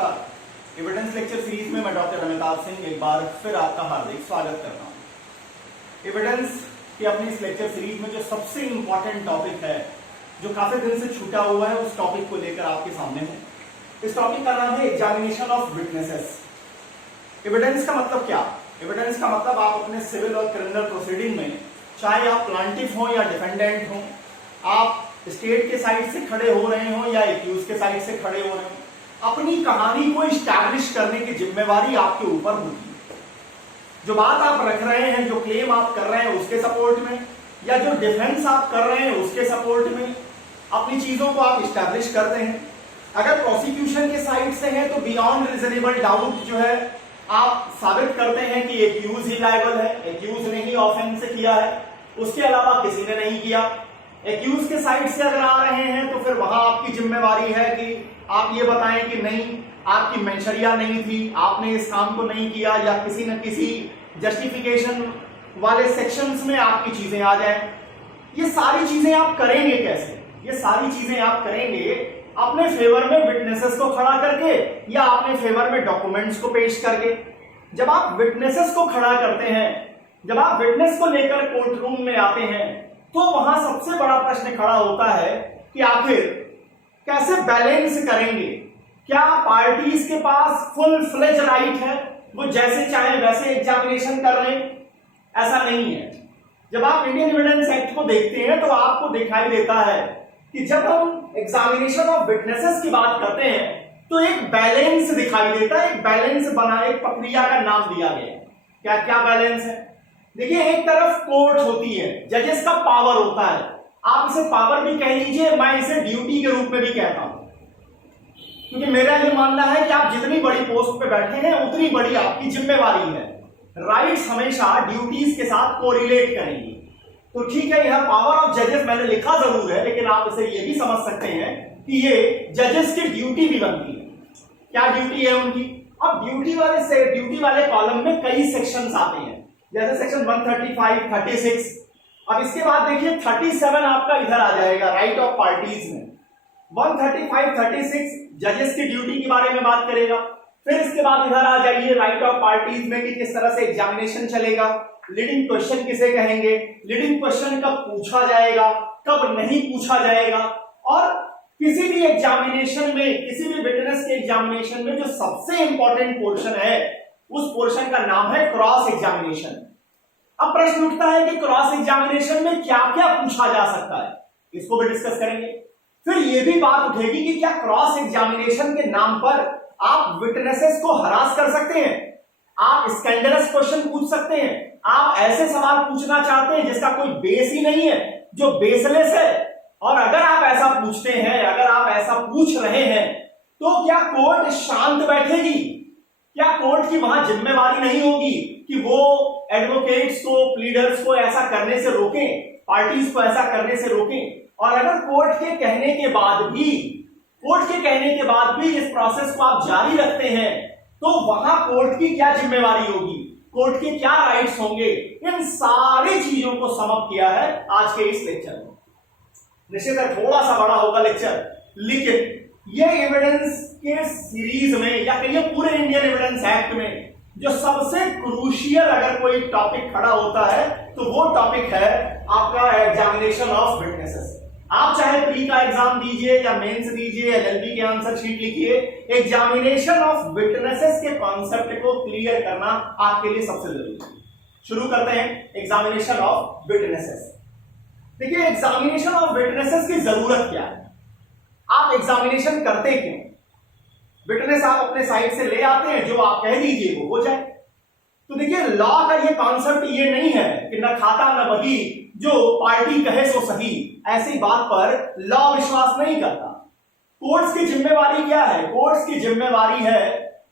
नमस्कार। Evidence lecture series में मैं डॉक्टर अमिताभ सिंह एक बार फिर आपका हार्दिक स्वागत करता हूं। एविडेंस की अपनी इस लेक्चर सीरीज में जो सबसे इंपॉर्टेंट टॉपिक है, जो काफी दिन से छूटा हुआ है, उस टॉपिक को लेकर आपके सामने हूं। इस टॉपिक का नाम है एग्जामिनेशन ऑफ विटनेसेस। एविडेंस का मतलब क्या? एविडेंस का मतलब आप अपने सिविल और क्रिमिनल प्रोसीडिंग में, चाहे आप प्लांटिफ हो या डिफेंडेंट हो, आप स्टेट के साइड से खड़े हो रहे हो या एक्यूज के साइड से खड़े हो रहे हो, अपनी कहानी को इस्टैब्लिश करने की जिम्मेवारी आपके ऊपर होगी। जो बात आप रख रहे हैं, जो क्लेम आप कर रहे हैं उसके सपोर्ट में, या जो डिफेंस आप कर रहे हैं उसके सपोर्ट में अपनी चीजों को आप इस्टैब्लिश करते हैं। अगर प्रोसिक्यूशन के साइड से है तो बियॉन्ड रीजनेबल डाउट जो है आप साबित करते हैं कि एक्यूज ही लायबल है, एक्यूज ने ही ऑफेंस किया है, उसके अलावा किसी ने नहीं किया। एक्यूज के साइड से अगर आ रहे हैं तो फिर वहां आपकी जिम्मेवारी है कि आप ये बताएं कि नहीं, आपकी मेंशरिया नहीं थी, आपने इस काम को नहीं किया, या किसी न किसी जस्टिफिकेशन वाले सेक्शंस में आपकी चीजें आ जाएं। ये सारी चीजें आप करेंगे कैसे? ये सारी चीजें आप करेंगे अपने फेवर में विटनेसेस को खड़ा करके या अपने फेवर में डॉक्यूमेंट्स को पेश करके। जब आप विटनेसेस को खड़ा करते हैं, जब आप विटनेस को लेकर कोर्ट रूम में आते हैं, तो वहां सबसे बड़ा प्रश्न खड़ा होता है कि आखिर कैसे बैलेंस करेंगे? क्या पार्टीज के पास फुल फ्लेज राइट है, वो जैसे चाहे वैसे एग्जामिनेशन कर लें? ऐसा नहीं है। जब आप इंडियन एविडेंस एक्ट को देखते हैं तो आपको दिखाई देता है कि जब हम एग्जामिनेशन ऑफ विटनेसेस की बात करते हैं तो एक बैलेंस दिखाई देता है, एक बैलेंस बना, एक प्रक्रिया का नाम दिया गया। क्या क्या बैलेंस है? देखिए, एक तरफ कोर्ट होती है, जजेस का पावर होता है, आप इसे पावर भी कह लीजिए, मैं इसे ड्यूटी के रूप में भी कहता हूं, क्योंकि मेरा ये मानना है कि आप जितनी बड़ी पोस्ट पे बैठे हैं उतनी बड़ी आपकी जिम्मेवारी है। राइट्स हमेशा ड्यूटीज के साथ कोरिलेट करेंगी। तो ठीक है, यह पावर ऑफ जजेस मैंने लिखा जरूर है, लेकिन आप इसे ये भी समझ सकते हैं कि ये जजेस की ड्यूटी भी बनती है। क्या ड्यूटी है उनकी? अब ड्यूटी वाले कॉलम में कई सेक्शंस आते हैं, जैसे सेक्शन 135, 36। अब इसके बाद देखिए 37 आपका इधर आ जाएगा राइट ऑफ पार्टीज में। 135, 36 जजेस की ड्यूटी के बारे में बात करेगा। फिर इसके बाद इधर आ जाइए राइट ऑफ पार्टीज में कि किस तरह से एग्जामिनेशन चलेगा, लीडिंग क्वेश्चन किसे कहेंगे, लीडिंग क्वेश्चन कब पूछा जाएगा, कब नहीं पूछा जाएगा, और किसी भी एग्जामिनेशन में, किसी भी विटनेस के एग्जामिनेशन में जो सबसे इंपॉर्टेंट पोर्शन है, उस पोर्शन का नाम है क्रॉस एग्जामिनेशन। अब प्रश्न उठता है कि क्रॉस एग्जामिनेशन में क्या क्या पूछा जा सकता है, इसको भी डिस्कस करेंगे। फिर यह भी बात उठेगी कि क्या क्रॉस एग्जामिनेशन के नाम पर आप विटनेसेस को हरास कर सकते हैं, आप स्कैंडलस क्वेश्चन पूछ सकते हैं, आप ऐसे सवाल पूछना चाहते हैं जिसका कोई बेस ही नहीं है, जो बेसलेस है। और अगर आप ऐसा पूछते हैं, अगर आप ऐसा पूछ रहे हैं, तो क्या कोर्ट शांत बैठेगी? क्या कोर्ट की वहां जिम्मेवारी नहीं होगी कि वो एडवोकेट्स को, प्लीडर्स को ऐसा करने से रोकें, पार्टीज को ऐसा करने से रोकें? और अगर कोर्ट के कहने के बाद भी इस प्रोसेस को आप जारी रखते हैं, तो वहां कोर्ट की क्या जिम्मेवारी होगी, कोर्ट के क्या राइट्स होंगे? इन सारी चीजों को समअप किया है आज के इस लेक्चर में। निश्चित है थोड़ा सा बड़ा होगा लेक्चर, लेकिन ये एविडेंस के सीरीज में, या कहिए पूरे इंडियन एविडेंस एक्ट में, जो सबसे क्रूशियल अगर कोई टॉपिक खड़ा होता है तो वो टॉपिक है आपका एग्जामिनेशन ऑफ विटनेसेस। आप चाहे प्री का एग्जाम दीजिए या मेंस दीजिए, एलएलबी के आंसर शीट लिखिए, एग्जामिनेशन ऑफ विटनेसेस के कॉन्सेप्ट को क्लियर करना आपके लिए सबसे जरूरी है। शुरू करते हैं एग्जामिनेशन ऑफ विटनेसेस। देखिए, एग्जामिनेशन ऑफ विटनेसेस की जरूरत क्या है, आप एग्जामिनेशन करते क्यों? विटनेस आप अपने साइड से ले आते हैं, जो आप कह दीजिए वो हो जाए। तो देखिए, लॉ का ये कॉन्सेप्ट ये नहीं है कि न खाता न बही, जो पार्टी कहे सो सही, ऐसी बात पर लॉ विश्वास नहीं करता। कोर्ट्स की जिम्मेवारी क्या है? कोर्ट्स की जिम्मेवारी है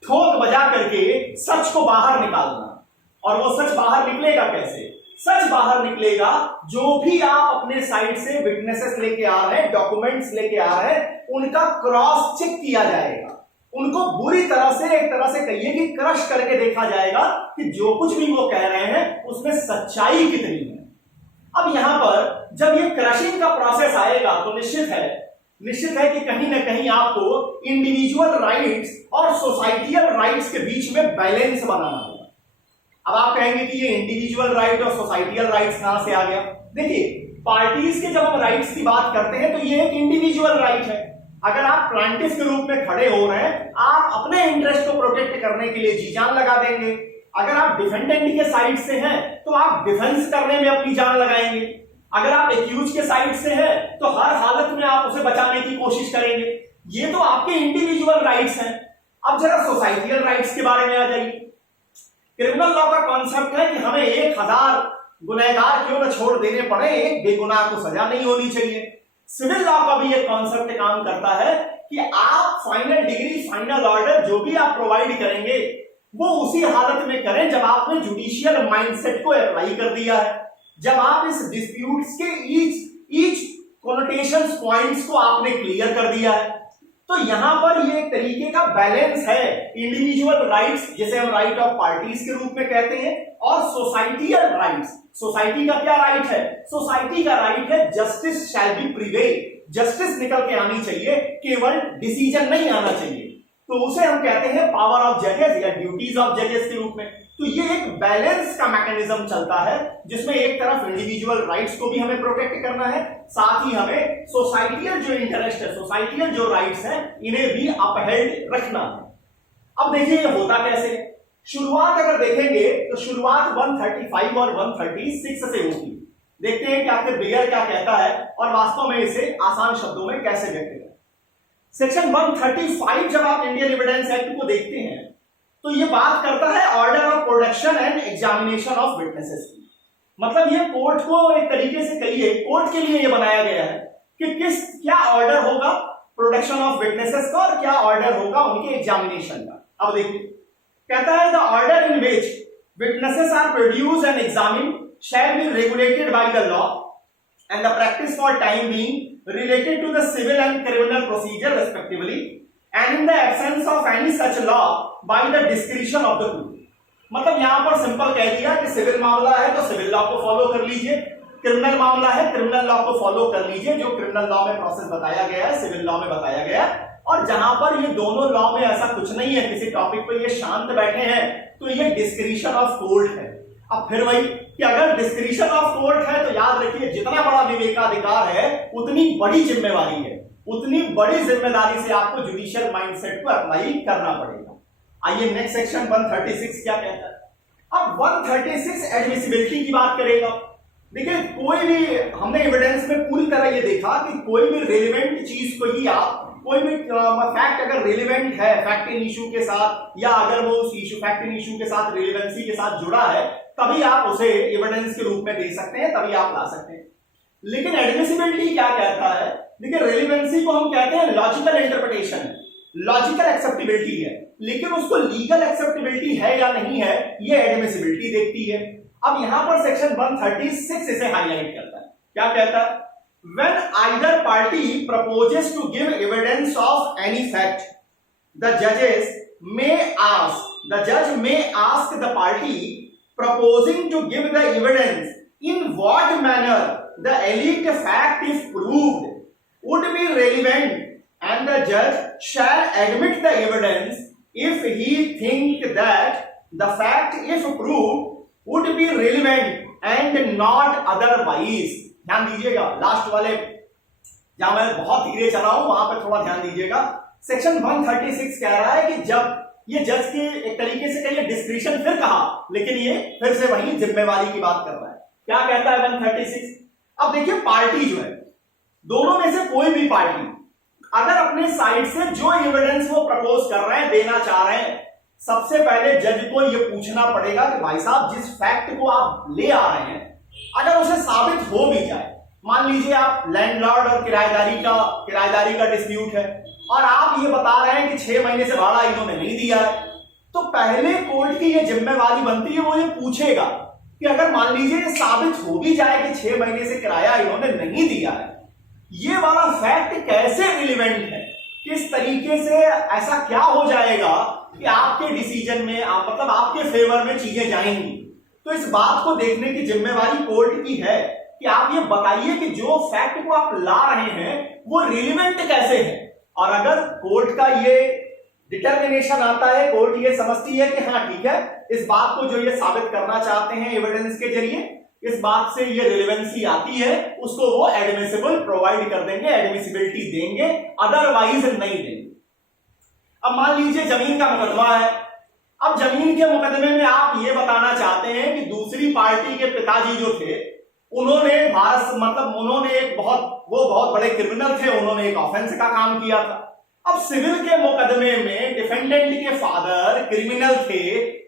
ठोक बजा करके सच को बाहर निकालना। और वो सच बाहर निकलेगा कैसे? सच बाहर निकलेगा जो भी आप अपने साइड से विटनेसेस लेके आ रहे हैं, डॉक्यूमेंट्स लेके आ रहे हैं, उनका क्रॉस चेक किया जाएगा, उनको बुरी तरह से, एक तरह से कहिए कि क्रश करके देखा जाएगा कि जो कुछ भी वो कह रहे हैं उसमें सच्चाई कितनी है। अब यहां पर जब ये क्रशिंग का प्रोसेस आएगा तो निश्चित है निश्चित है कि कहीं ना कहीं आपको इंडिविजुअल राइट्स और सोसाइटियल राइट्स के बीच में बैलेंस बनाना होगा। अब आप कहेंगे कि ये इंडिविजुअल राइट और सोसाइटियल राइट्स कहां से आ गया? देखिए, पार्टीज के जब हम राइट्स की बात करते हैं तो ये एक इंडिविजुअल राइट है। अगर आप प्लांटिफ के रूप में खड़े हो रहे हैं, आप अपने इंटरेस्ट को प्रोटेक्ट करने के लिए जी जान लगा देंगे। अगर आप डिफेंडेंट के साइड से हैं तो आप डिफेंस करने में अपनी जान लगाएंगे। अगर आप एक्यूज के साइड से हैं तो हर हालत में आप उसे बचाने की कोशिश करेंगे। ये तो आपके इंडिविजुअल राइट्स हैं। अब जरा सोसाइटियल राइट्स के बारे में आ जाइए। क्रिमिनल लॉ का कॉन्सेप्ट है कि हमें 1000 गुनहगार क्यों न छोड़ देने पड़े, एक बेगुनाह को सजा नहीं होनी चाहिए। सिविल लॉ का भी एक कॉन्सेप्ट काम करता है कि आप फाइनल डिग्री, फाइनल ऑर्डर जो भी आप प्रोवाइड करेंगे वो उसी हालत में करें जब आपने जुडिशियल माइंडसेट को अप्लाई कर दिया है, जब आप इस डिस्प्यूट्स के ईच कॉनोटेशंस पॉइंट्स को आपने क्लियर कर दिया है। तो यहां पर ये एक तरीके का बैलेंस है इंडिविजुअल राइट्स, जिसे हम राइट ऑफ पार्टीज के रूप में कहते हैं, और सोसाइटियल राइट्स। सोसाइटी का क्या राइट है? सोसाइटी का राइट है justice shall be prevail, justice निकल के आनी चाहिए, केवल डिसीजन नहीं आना चाहिए। तो उसे हम कहते हैं पावर ऑफ जजेस या ड्यूटीज ऑफ जजेस के रूप में। तो ये एक बैलेंस का मैकेनिज्म चलता है जिसमें एक तरफ इंडिविजुअल राइट्स को भी हमें प्रोटेक्ट करना है, साथ ही हमें सोसाइटियल जो इंटरेस्ट है, सोसाइटियल जो राइट्स हैं, इन्हें भी अपहेल्ड रखना है। अब देखिए ये होता कैसे। शुरुआत अगर देखेंगे तो शुरुआत 135 और 136 से होगी। देखते हैं कि आखिर बियर क्या कहता है और वास्तव में इसे आसान शब्दों में कैसे व्यक्त करें। सेक्शन 135 जब आप इंडियन एविडेंस एक्ट को देखते हैं तो ये बात करता है order of production and examination of witnesses की। मतलब ये कोर्ट को एक तरीके से कहिए, कोर्ट के लिए ये बनाया गया है कि क्या ऑर्डर होगा प्रोडक्शन ऑफ विटनेसेस का और क्या ऑर्डर होगा उनके एग्जामिनेशन का। अब देखिए, कहता है the order in which witnesses are produced and examined shall be regulated by the law and the practice for time being related to the civil and criminal procedure respectively, and in the absence of any such law by the discretion of the court। मतलब यहां पर simple कह दिया कि civil मामला है तो civil law को फॉलो कर लीजिए, क्रिमिनल मामला है क्रिमिनल लॉ को फॉलो कर लीजिए। जो क्रिमिनल लॉ में प्रोसेस बताया गया है सिविल लॉ में बताया गया है। और जहां पर ये दोनों लॉ में ऐसा कुछ नहीं है, किसी टॉपिक पे ये शांत बैठे हैं, तो ये डिस्क्रिशन ऑफ कोर्ट है। अब फिर वही कि अगर डिस्क्रिशन ऑफ कोर्ट है तो याद रखिए जितना बड़ा विवेकाधिकार है उतनी बड़ी जिम्मेवारी है, उतनी बड़ी जिम्मेदारी से आपको जुडिशियल माइंडसेट को अप्लाई करना पड़ेगा। आइए नेक्स्ट सेक्शन 136 क्या कहता है। अब 136 एडमिसिबिलिटी की बात करेगा। देखिए, कोई भी हमने एविडेंस में पूरी तरह ये देखा कि कोई भी रेलिवेंट चीज को ही आप, कोई भी फैक्ट अगर रिलेवेंट है फैक्ट इन इशू के साथ, या अगर वो उस इशू फैक्ट इन इशू के साथ रिलेवेंसी के साथ जुड़ा है, तभी आप उसे एविडेंस के रूप में दे सकते हैं, तभी आप ला सकते हैं। लेकिन एडमिसिबिलिटी क्या कहता है? देखिए, रिलेवेंसी को हम कहते हैं लॉजिकल इंटरप्रिटेशन, लॉजिकल एक्सेप्टेबिलिटी है, लेकिन उसको लीगल एक्सेप्टेबिलिटी है या नहीं है ये एडमिसिबिलिटी देखती है। अब यहां पर सेक्शन 136 इसे हाईलाइट करता है। क्या कहता है? When either party proposes to give evidence of any fact, the judge may ask the party proposing to give the evidence in what manner the alleged fact, if proved, would be relevant, and the judge shall admit the evidence if he think that the fact, if proved, would be relevant and not otherwise। ध्यान दीजिएगा, last वाले जहां मैं बहुत धीरे चला हूं वहां पर थोड़ा ध्यान दीजिएगा। सेक्शन 136 कह रहा है कि जब ये जज के एक तरीके से कहिए डिस्क्रिशन, फिर कहा, लेकिन ये फिर से वही जिम्मेवारी की बात कर रहा है। क्या कहता है 136? अब देखिए, पार्टी जो है, दोनों में से कोई भी पार्टी अगर अपने साइड से जो एविडेंस वो प्रपोज कर रहे हैं, देना चाह रहे हैं, सबसे पहले जज को यह पूछना पड़ेगा कि भाई साहब जिस फैक्ट को आप ले आ रहे हैं अगर उसे साबित हो भी जाए, मान लीजिए आप लैंडलॉर्ड और किराएदारी का डिस्प्यूट है और आप ये बता रहे हैं कि 6 महीने से भाड़ा इन्होंने नहीं दिया है, तो पहले कोर्ट की ये जिम्मेवारी बनती है, वो ये पूछेगा कि अगर मान लीजिए ये साबित हो भी जाए कि 6 महीने से किराया इन्होंने नहीं दिया है, ये वाला फैक्ट कैसे रिलेवेंट है, किस तरीके से ऐसा क्या हो जाएगा कि आपके डिसीजन में मतलब आपके फेवर में चीजें जाएंगी। तो इस बात को देखने की जिम्मेवारी कोर्ट की है कि आप ये बताइए कि जो फैक्ट को आप ला रहे हैं वो रिलेवेंट कैसे है। और अगर कोर्ट का ये डिटर्मिनेशन आता है, कोर्ट ये समझती है कि हाँ ठीक है, इस बात को जो ये साबित करना चाहते हैं एविडेंस के जरिए, इस बात से ये रिलेवेंसी आती है, उसको वो एडमिसिबल प्रोवाइड कर देंगे, एडमिसिबिलिटी देंगे, अदरवाइज नहीं देंगे। अब मान लीजिए जमीन का मुकदमा है। अब जमीन के मुकदमे में आप ये बताना चाहते हैं कि दूसरी पार्टी के पिताजी जो थे उन्होंने उन्होंने एक बहुत बड़े क्रिमिनल थे, उन्होंने एक ऑफेंस का काम किया था। अब सिविल के मुकदमे में डिफेंडेंट के फादर क्रिमिनल थे,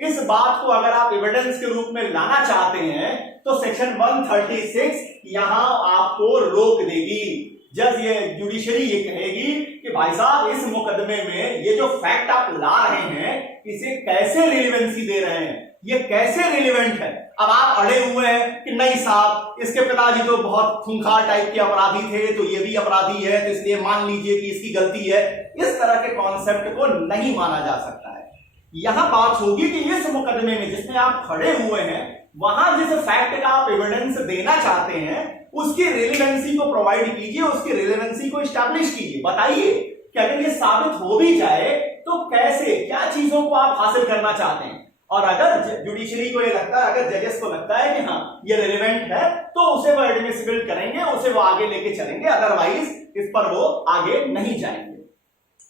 इस बात को अगर आप एविडेंस के रूप में लाना चाहते हैं तो सेक्शन 136 यहां आपको रोक देगी। जज ये जुडिशरी ये कहेगी कि भाई साहब इस मुकदमे में ये जो फैक्ट आप ला रहे हैं इसे कैसे रिलेवेंसी दे रहे हैं, ये कैसे रिलेवेंट है। अब आप अड़े हुए हैं कि नहीं साहब इसके पिताजी तो बहुत खूंखार टाइप के अपराधी थे, तो ये भी अपराधी है, तो इसलिए मान लीजिए कि इसकी गलती है। इस तरह के कॉन्सेप्ट को नहीं माना जा सकता है। यहां बात होगी कि इस मुकदमे में जिसमें आप खड़े हुए हैं वहां जिस फैक्ट का आप एविडेंस देना चाहते हैं उसकी रिलेवेंसी को प्रोवाइड कीजिए, उसकी रिलेवेंसी को एस्टैब्लिश कीजिए। बताइए कि अगर ये साबित हो भी जाए तो कैसे, क्या चीजों को आप हासिल करना चाहते हैं। और अगर जुडिशरी को ये लगता है, अगर जजेस को लगता है कि हाँ ये रिलेवेंट है तो उसे वो एडमिसिबल करेंगे, उसे वो आगे लेके चलेंगे, अदरवाइज इस पर वो आगे नहीं जाएंगे।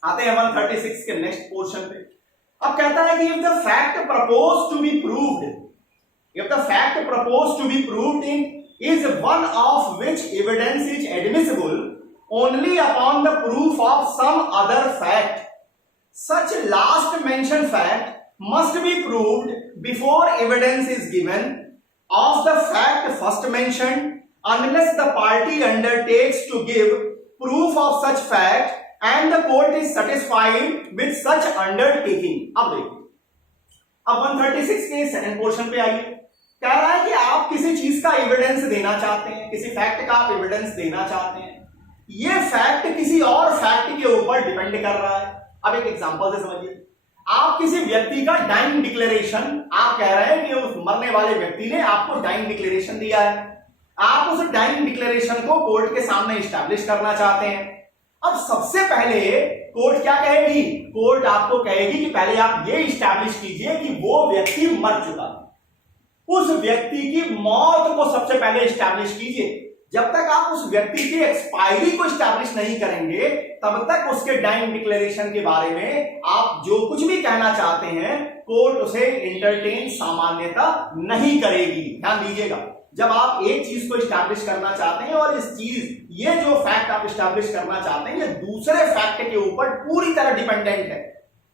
आते हैं 136 के नेक्स्ट पोर्शन पे। अब कहता है कि if the fact propose to be proved, if the fact propose to be proved in is one of which evidence is admissible only upon the proof of some other fact. Such last mentioned fact must be proved before evidence is given of the fact first mentioned unless the party undertakes to give proof of such fact and the court is satisfied with such undertaking. अब देखिए, अब 136 के second portion पे आइए। कह रहा है कि आप किसी चीज का एविडेंस देना चाहते हैं, किसी फैक्ट का आप एविडेंस देना चाहते हैं, ये फैक्ट किसी और फैक्ट के ऊपर डिपेंड कर रहा है। अब एक एग्जांपल से समझिए, आप किसी व्यक्ति का डाइंग डिक्लेरेशन, आप कह रहे हैं कि उस मरने वाले व्यक्ति ने आपको डाइंग डिक्लेरेशन दिया है, आप उस डाइंग डिक्लेरेशन को कोर्ट के सामने एस्टैब्लिश करना चाहते हैं। अब सबसे पहले कोर्ट क्या कहेगी, कोर्ट आपको कहेगी कि पहले आप ये एस्टैब्लिश कीजिए कि वो व्यक्ति मर चुका है, उस व्यक्ति की मौत को सबसे पहले एस्टैब्लिश कीजिए। जब तक आप उस व्यक्ति की एक्सपायरी को एस्टैब्लिश नहीं करेंगे तब तक उसके डाइंग डिक्लेरेशन के बारे में आप जो कुछ भी कहना चाहते हैं कोर्ट उसे इंटरटेन सामान्यता नहीं करेगी। ध्यान दीजिएगा, जब आप एक चीज को एस्टैब्लिश करना चाहते हैं और इस चीज ये जो फैक्ट आप एस्टैब्लिश करना चाहते हैं ये दूसरे फैक्ट के ऊपर पूरी तरह डिपेंडेंट है,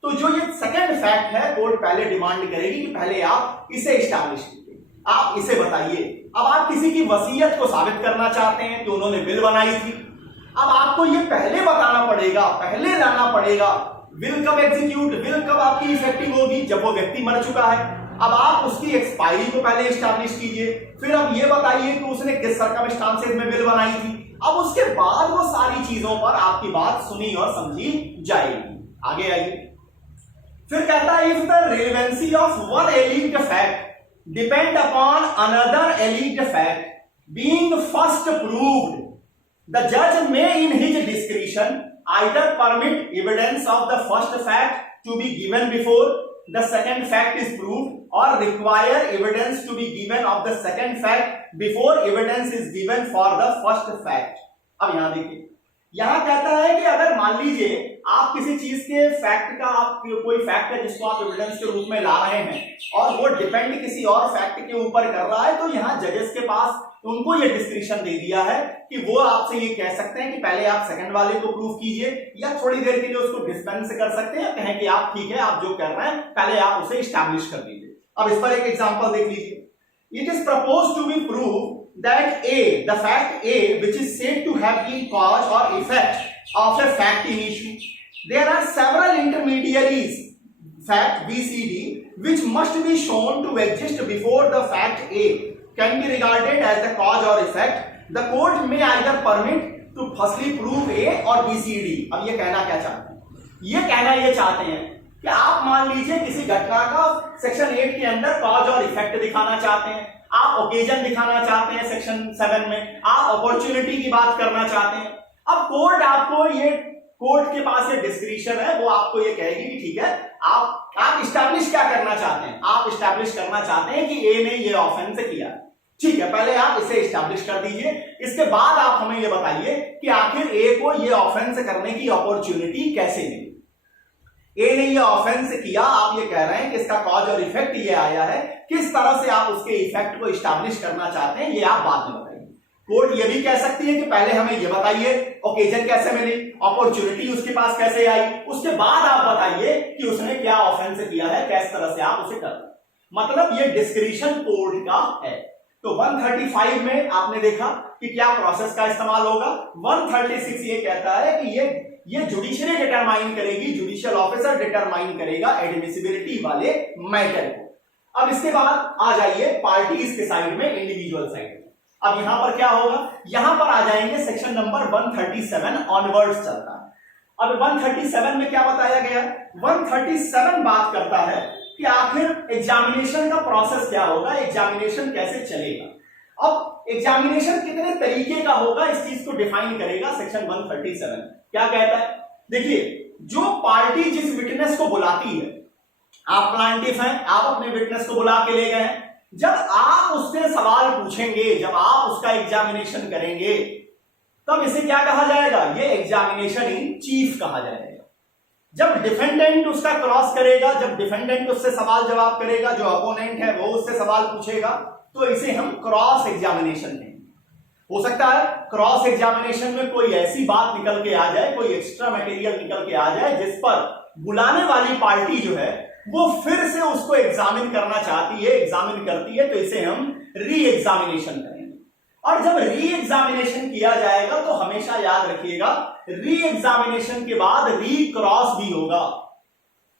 तो जो ये सेकंड फैक्ट है कोर्ट पहले डिमांड करेगी कि पहले आप इसे एस्टैब्लिश कीजिए, आप इसे बताइए। अब आप किसी की वसीयत को साबित करना चाहते हैं कि उन्होंने विल बनाई थी, अब आपको ये पहले बताना पड़ेगा, पहले लाना पड़ेगा विल कब एग्जीक्यूट, विल कब आपकी इफेक्टिव होगी, जब वो व्यक्ति मर चुका है। अब आप उसकी एक्सपायरी को पहले एस्टैब्लिश कीजिए, फिर अब ये बताइए कि उसने किस सर्कमस्टांसेस में विल बनाई थी। अब उसके बाद वो सारी चीजों पर आपकी बात सुनी और समझी जाएगी। आगे आइए, फिर कहता है if the relevancy of one एलिज्ड fact depend upon another alleged fact being first proved, the judge may in his discretion either permit evidence of the first fact to be given before the second fact is proved or require evidence to be given of the second fact before evidence is given for the first fact. अब यहां देखिए, यहां कहता है कि अगर मान लीजिए आप किसी चीज के फैक्ट का, आप कोई फैक्ट है जिसको आप एविडेंस के रूप में ला रहे हैं और वो डिपेंड किसी और फैक्ट के ऊपर कर रहा है, तो यहां जजेस के पास उनको ये डिस्क्रिप्शन दे दिया है कि वो आपसे ये कह सकते हैं कि पहले आप सेकंड वाले को प्रूव कीजिए या थोड़ी देर के लिए उसको डिस्पेंस कर सकते हैं, कहें कि आप ठीक है, आप जो कर रहे हैं पहले आप उसे एस्टैब्लिश कर दीजिए। अब इस पर एक एग्जांपल देख लीजिए, it is proposed to be prove that A, the fact A, which is said to have been cause or effect of a fact in issue, there are several intermediaries, fact B, C, D, which must be shown to exist before the fact A can be regarded as the cause or effect. The court may either permit to firstly prove A or B, C, D. अब ये कहना क्या चाहते हैं, ये कहना ये चाहते हैं कि आप मान मान लीजिए किसी घटना का सेक्शन 8 के अंदर कॉज और इफेक्ट दिखाना चाहते हैं, आप ओकेजन दिखाना चाहते हैं सेक्शन 7 में, आप अपॉर्चुनिटी की बात करना चाहते हैं। अब कोर्ट के पास ये डिस्क्रिशन है, वो आपको ये कहेगी कि ठीक है, आप इस्टेब्लिश क्या करना चाहते हैं, आप इस्टेब्लिश करना चाहते हैं कि ए ने ये ऑफेंस किया, ठीक है, पहले आप इसे इस्टेब्लिश कर दीजिए, इसके बाद आप हमें ये बताइए कि आखिर ए को ये ऑफेंस करने की अपॉर्चुनिटी कैसे मिली। ए ने ये ऑफेंस किया, आप ये कह रहे हैं कि इसका कॉज और इफेक्ट ये आया है, किस तरह से आप उसके इफेक्ट को इस्टेब्लिश करना चाहते हैं, ये आप बाद में बताइए। कोर्ट ये भी कह सकती है कि पहले हमें ये बताइए ओकेजन कैसे मिली, अपॉर्चुनिटी उसके पास कैसे आई, उसके बाद आप बताइए कि उसने क्या ऑफेंस किया है, किस तरह से आप उसे कर, मतलब ये डिस्क्रिशन कोर्ट का है। तो 135 में आपने देखा कि क्या प्रोसेस का इस्तेमाल होगा। 136 ये कहता है कि ये जुडिशरी डिटरमाइन करेगी, जुडिशियल ऑफिसर डिटरमाइन करेगा एडमिसिबिलिटी वाले मैटर को। अब इसके बाद आ जाइए पार्टीज के साइड में, इंडिविजुअल साइड में। अब यहां पर क्या होगा, यहां पर आ जाएंगे सेक्शन नंबर 137 ऑनवर्ड्स चलता है। अब 137 में क्या बताया गया, 137 बात करता है कि आखिर एग्जामिनेशन का प्रोसेस क्या होगा, एग्जामिनेशन कैसे चलेगा। अब एग्जामिनेशन कितने तरीके का होगा, इस चीज को डिफाइन करेगा सेक्शन 137। क्या कहता है, देखिए, जो पार्टी जिस विटनेस को बुलाती है, आप प्लांटिफ हैं, आप अपने विटनेस को बुला के ले गए हैं, जब आप उससे सवाल पूछेंगे, जब आप उसका एग्जामिनेशन करेंगे, तब इसे क्या कहा जाएगा, ये एग्जामिनेशन इन चीफ कहा जाएगा। जब डिफेंडेंट उसका क्रॉस करेगा, जब डिफेंडेंट उससे सवाल जवाब करेगा, जो अपोनेंट है वो उससे सवाल पूछेगा, तो इसे हम क्रॉस एग्जामिनेशन कहेंगे। हो सकता है क्रॉस एग्जामिनेशन में कोई ऐसी बात निकल के आ जाए, कोई एक्स्ट्रा मटेरियल निकल के आ जाए, जिस पर बुलाने वाली पार्टी जो है वो फिर से उसको एग्जामिन करना चाहती है, एग्जामिन करती है, तो इसे हम री एग्जामिनेशन करेंगे। और जब री एग्जामिनेशन किया जाएगा तो हमेशा याद रखिएगा, री एग्जामिनेशन के बाद री क्रॉस भी होगा,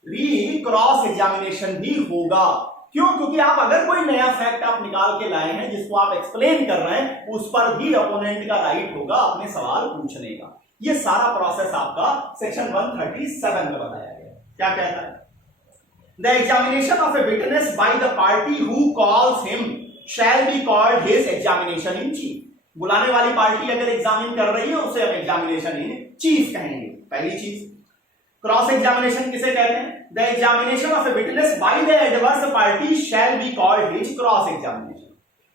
री क्रॉस एग्जामिनेशन भी होगा। क्यों, क्योंकि आप अगर कोई नया फैक्ट आप निकाल के लाए हैं जिसको आप एक्सप्लेन कर रहे हैं, उस पर भी अपोनेंट का राइट होगा अपने सवाल पूछने का। ये सारा प्रोसेस आपका सेक्शन 137 में बताया गया। क्या कहता है, The examination of a witness by the party who calls him shall be called his examination in chief. बुलाने वाली पार्टी अगर एग्जामिन कर रही है उसे हम एग्जामिनेशन इन चीफ कहेंगे। पहली चीज, क्रॉस एग्जामिनेशन किसे कहते हैं, the examination of a witness bye the adverse party shell be called his cross examination.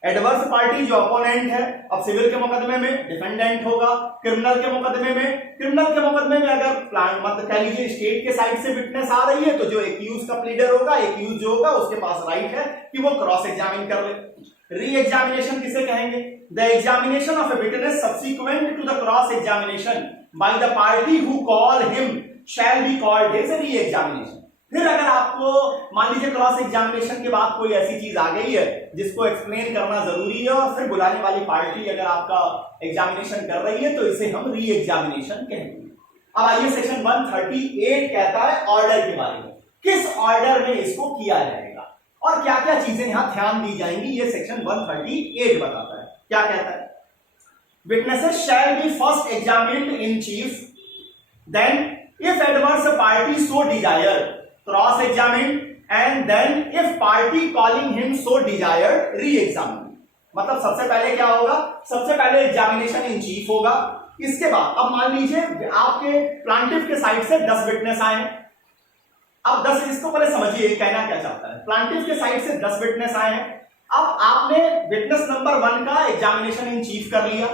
Adverse party जो अपोनेंट है, अब सिविल के मुकदमे में डिफेंडेंट होगा, क्रिमिनल के मुकदमे में अगर प्लांट मतलब कह लीजिए स्टेट के साइड से विटनेस आ रही है, तो जो एक्यूज का प्लीडर होगा, एक्यूज जो होगा उसके पास राइट है कि वो क्रॉस एग्जामिन कर ले। री एग्जामिनेशन किसे कहेंगे, the examination of a witness subsequent to the cross examination by the party who call him shall be called his re examination. फिर अगर आपको मान लीजिए क्रॉस एग्जामिनेशन के बाद कोई ऐसी चीज आ गई है जिसको एक्सप्लेन करना जरूरी है, और फिर बुलाने वाली पार्टी अगर आपका एग्जामिनेशन कर रही है, तो इसे हम री एग्जामिनेशन कहेंगे। अब आइए सेक्शन 138 कहता है ऑर्डर के बारे में, किस ऑर्डर में इसको किया जाएगा और क्या क्या चीजें यहां ध्यान दी जाएंगी, ये सेक्शन 138 बताता है। क्या कहता है, witnesses shall be first examined in chief, then if adverse party so desire cross examine, and then if party calling him so desired re examine. मतलब सबसे पहले क्या होगा, सबसे पहले एग्जामिनेशन इन चीफ होगा। इसके बाद अब मान लीजिए आपके प्लांटिफ के साइड से 10 विटनेस आए, अब 10, इसको पहले समझिए कहना क्या चाहता है। प्लांटिफ के साइड से 10 विटनेस आए हैं, अब आपने विटनेस नंबर 1 का एग्जामिनेशन इन चीफ कर लिया।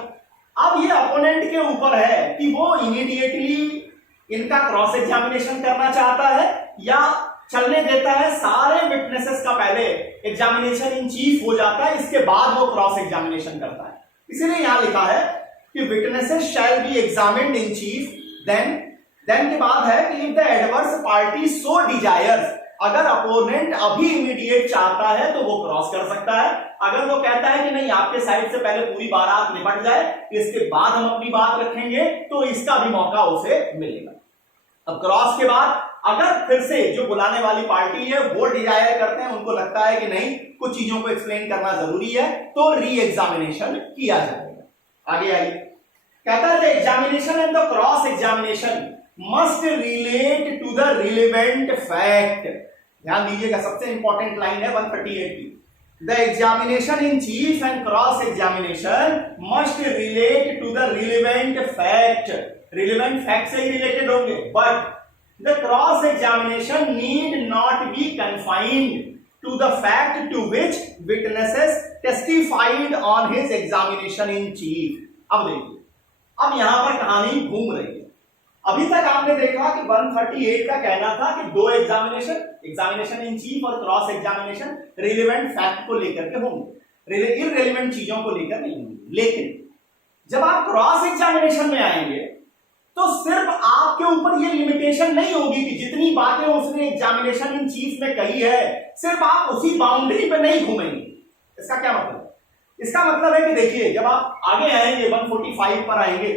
अब ये अपोनेंट के ऊपर है कि वो इमीडिएटली इनका क्रॉस एग्जामिनेशन करना चाहता है या चलने देता है, सारे विटनेसेस का पहले एग्जामिनेशन इन चीफ हो जाता है, इसके बाद वो क्रॉस एग्जामिनेशन करता है। इसीलिए यहां लिखा है कि witnesses shall be examined in chief, then के बाद है कि if the adverse party so desires, अगर अपोनेंट अभी इमीडिएट चाहता है तो वो क्रॉस कर सकता है। अगर वो कहता है कि नहीं, आपके साइड से पहले पूरी बारात निपट जाए, इसके बाद हम अपनी बात रखेंगे, तो इसका भी मौका उसे मिलेगा। अब क्रॉस के बाद अगर फिर से जो बुलाने वाली पार्टी है वो डिजायर करते हैं, उनको लगता है कि नहीं कुछ चीजों को एक्सप्लेन करना जरूरी है, तो री एग्जामिनेशन किया जाएगा। आगे आइए, कहता है examination and the cross examination must relate to the relevant fact. ध्यान दीजिएगा, सबसे इंपॉर्टेंट लाइन है 138 की। The examination in chief and cross examination must relate to the relevant fact. Relevant fact से ही रिलेटेड होंगे, but the cross examination need not be confined to the fact to which witnesses testified on his examination in chief। अब देखिए, अब यहां पर कहानी घूम रही है। अभी तक आपने देखा कि 138 का कहना था कि दो एग्जामिनेशन इन चीफ और क्रॉस एग्जामिनेशन रिलेवेंट फैक्ट को लेकर के होंगे, इररिलेवेंट चीजों को लेकर नहीं होंगे। लेकिन जब आप क्रॉस एग्जामिनेशन में आएंगे तो सिर्फ आपके ऊपर ये लिमिटेशन नहीं होगी कि जितनी बातें उसने एग्जामिनेशन इन चीफ में कही है सिर्फ आप उसी बाउंड्री पे नहीं घूमेंगे। इसका क्या मतलब है? इसका मतलब है कि देखिए, जब आप आगे आएंगे 145 पर आएंगे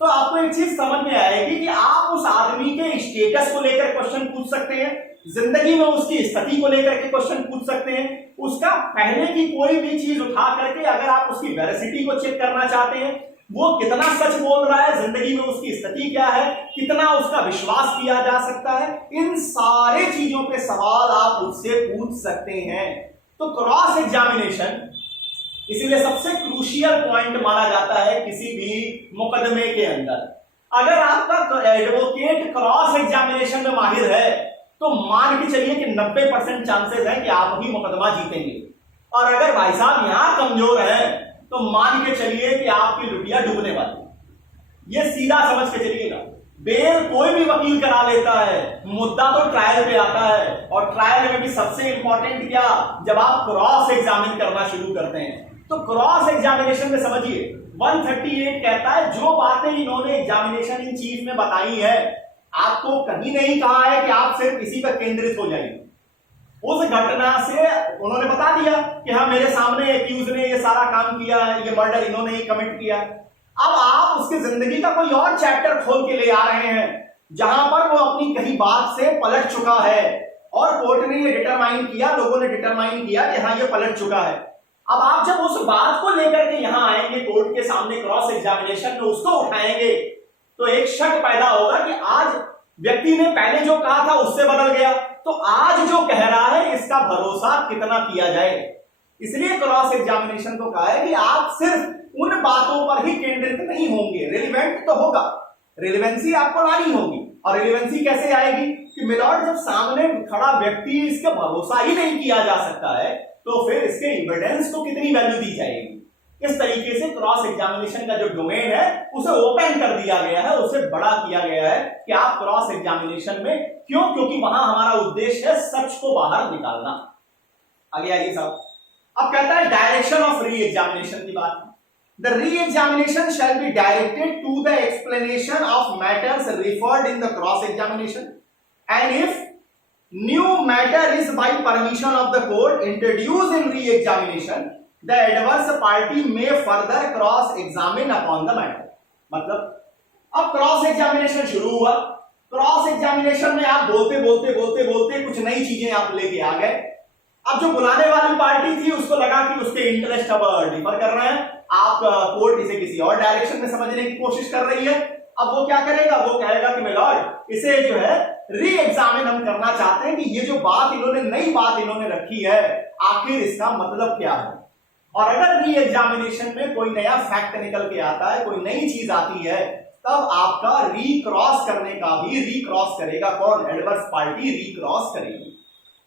तो आपको एक चीज समझ में आएगी कि आप उस आदमी के स्टेटस को लेकर क्वेश्चन पूछ सकते हैं, जिंदगी में उसकी स्थिति को लेकर के क्वेश्चन पूछ सकते हैं, उसका पहले की कोई भी चीज उठा करके अगर आप उसकी वेरासिटी को चेक करना चाहते हैं, वो कितना सच बोल रहा है, जिंदगी में उसकी स्थिति क्या है, कितना उसका विश्वास किया जा सकता है, इन सारे चीजों पे सवाल आप उससे पूछ सकते हैं। तो क्रॉस एग्जामिनेशन इसीलिए सबसे क्रूशियल पॉइंट माना जाता है किसी भी मुकदमे के अंदर। अगर आपका एडवोकेट क्रॉस एग्जामिनेशन में माहिर है तो मान के चलिए कि 90% चांसेस है कि आप ही मुकदमा जीतेंगे, और अगर भाई साहब यहां कमजोर है तो मान के चलिए कि आपकी लुटिया डूबने वाली। ये सीधा समझ के चलिएगा। बेल कोई भी वकील करा लेता है, मुद्दा तो ट्रायल पे आता है, और ट्रायल में भी सबसे इंपॉर्टेंट क्या, जब आप क्रॉस एग्जामिन करना शुरू करते हैं। तो क्रॉस एग्जामिनेशन में समझिए 138 कहता है जो बातें इन्होंने एग्जामिनेशन इन चीफ में बताई है, आपको कहीं नहीं कहा है कि आप सिर्फ इसी पर केंद्रित हो जाइए। उस घटना से उन्होंने बता दिया कि हाँ मेरे सामने एक्यूज ने ये सारा काम किया है, ये मर्डर इन्होंने ही कमिट किया। अब आप उसकी जिंदगी का कोई और चैप्टर खोल के ले आ रहे हैं जहां पर वो अपनी कहीं बात से पलट चुका है, और कोर्ट ने ये डिटरमाइन किया, लोगों ने डिटरमाइन किया कि हाँ ये पलट चुका है। अब आप जब उस बात को लेकर के यहां आएंगे कोर्ट के सामने क्रॉस एग्जामिनेशन में, उसको उठाएंगे तो एक शक पैदा होगा कि आज व्यक्ति ने पहले जो कहा था उससे बदल गया, तो आज जो कह रहा है इसका भरोसा कितना किया जाए। इसलिए क्रॉस एग्जामिनेशन को कहा है कि आप सिर्फ उन बातों पर ही केंद्रित नहीं होंगे, रिलेवेंट तो होगा, रिलेवेंसी आपको लानी होगी। और रिलेवेंसी कैसे आएगी कि मिलॉर्ड जब सामने खड़ा व्यक्ति इसका भरोसा ही नहीं किया जा सकता है तो फिर इसके एविडेंस को कितनी वैल्यू दी जाएगी। इस तरीके से क्रॉस एग्जामिनेशन का जो डोमेन है उसे ओपन कर दिया गया है, उसे बड़ा किया गया है कि आप क्रॉस एग्जामिनेशन में क्यों, क्योंकि वहां हमारा उद्देश्य है सच को बाहर निकालना। आगे आइए साहब, अब कहता है डायरेक्शन ऑफ री एग्जामिनेशन की बात। The re examination shall be directed to the explanation of matters referred in the cross examination, and if new matter is by permission of the court introduce in re examination, the adverse party may further cross examine upon the matter। मतलब अब cross examination शुरू हुआ, cross examination में आप बोलते बोलते बोलते बोलते कुछ नई चीजें आप लेके आ गए। अब जो बुलाने वाली पार्टी थी उसको लगा कि उसके इंटरेस्ट अब डिफर कर रहे हैं, आप कोर्ट इसे किसी और डायरेक्शन में समझने की कोशिश कर रही है। अब वो क्या करेगा, वो कहेगा कि मिलॉर्ड इसे जो है री एग्जामिन हम करना चाहते हैं कि ये जो बात इन्होंने, नई बात इन्होंने रखी है, आखिर इसका मतलब क्या है। और अगर री एग्जामिनेशन में कोई नया फैक्ट निकल के आता है, कोई नई चीज आती है, तब आपका रीक्रॉस करने का भी रीक्रॉस करेगा कौन, एडवर्स पार्टी रीक्रॉस करेगी।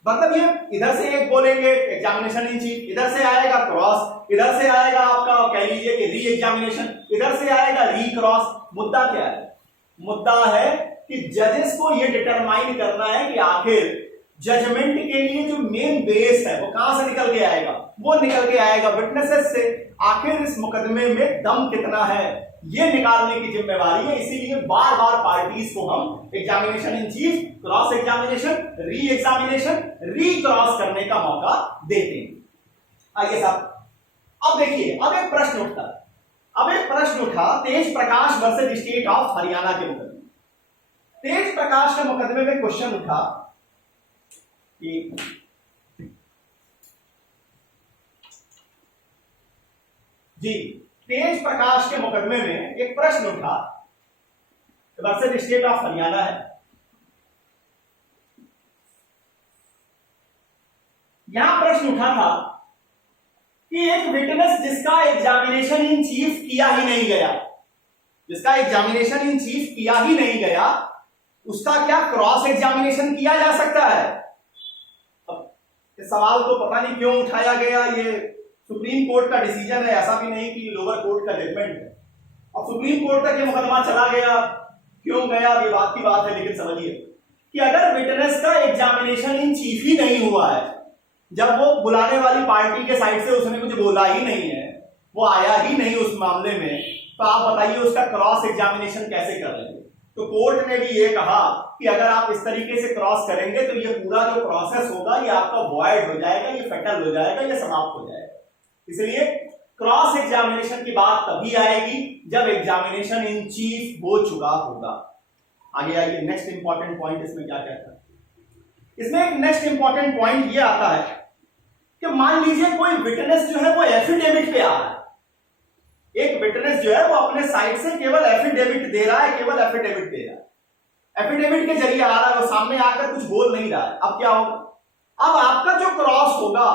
मतलब ये इधर से एक बोलेंगे एग्जामिनेशन इन चीफ, इधर से आएगा क्रॉस, इधर से आएगा आपका कह लीजिए कि री एग्जामिनेशन, इधर से आएगा रीक्रॉस। मुद्दा क्या है, मुद्दा है कि जजेस को यह डिटरमाइन करना है कि आखिर जजमेंट के लिए जो मेन बेस है वो कहां से निकल के आएगा, वो निकल के आएगा विटनेसेस से। आखिर इस मुकदमे में दम कितना है ये निकालने की जिम्मेवारी है। इसीलिए बार बार पार्टीज को हम examination in chief, cross examination, re examination, री क्रॉस करने का मौका देते हैं। आइए साहब, अब देखिए, अब एक प्रश्न उठा तेज प्रकाश वर्सेस स्टेट ऑफ हरियाणा के मुकदमे। तेज प्रकाश के मुकदमे में क्वेश्चन उठा जी, तेज प्रकाश के मुकदमे में एक प्रश्न उठा, वर्सेस स्टेट ऑफ हरियाणा है। यहां प्रश्न उठा था कि एक विटनेस जिसका एग्जामिनेशन इन चीफ किया ही नहीं गया, जिसका एग्जामिनेशन इन चीफ किया ही नहीं गया, उसका क्या क्रॉस एग्जामिनेशन किया जा सकता है? अब इस सवाल को पता नहीं क्यों उठाया गया, ये सुप्रीम कोर्ट का डिसीजन है, ऐसा भी नहीं कि लोअर कोर्ट का जजमेंट है। अब सुप्रीम कोर्ट तक ये मुकदमा चला गया, क्यों गया ये बात की बात है, लेकिन समझिए कि अगर विटनेस का एग्जामिनेशन इन चीफ ही नहीं हुआ है, जब वो बुलाने वाली पार्टी के साइड से उसने कुछ बोला ही नहीं है, वो आया ही नहीं उस मामले में, तो आप बताइए उसका क्रॉस एग्जामिनेशन कैसे कर लेंगे? तो कोर्ट ने भी ये कहा कि अगर आप इस तरीके से क्रॉस करेंगे तो ये पूरा जो प्रोसेस होगा ये आपका वॉइड हो जाएगा, ये फेटल हो जाएगा, ये समाप्त हो जाएगा। इसलिए क्रॉस एग्जामिनेशन की बात तभी आएगी जब एग्जामिनेशन इन चीफ हो चुका होगा। आगे आइए, नेक्स्ट इंपॉर्टेंट पॉइंट इसमें क्या कहता है। इसमें एक नेक्स्ट इंपॉर्टेंट पॉइंट ये आता है कि मान लीजिए कोई विटनेस जो है वो एफिडेविट पे आ रहा है, एक विटनेस जो है वो अपने साइड से केवल एफिडेविट दे रहा है, केवल एफिडेविट दे रहा है, एफिडेविट के जरिए आ रहा है, वो सामने आकर कुछ बोल नहीं रहा है। अब क्या होगा? अब आपका जो क्रॉस होगा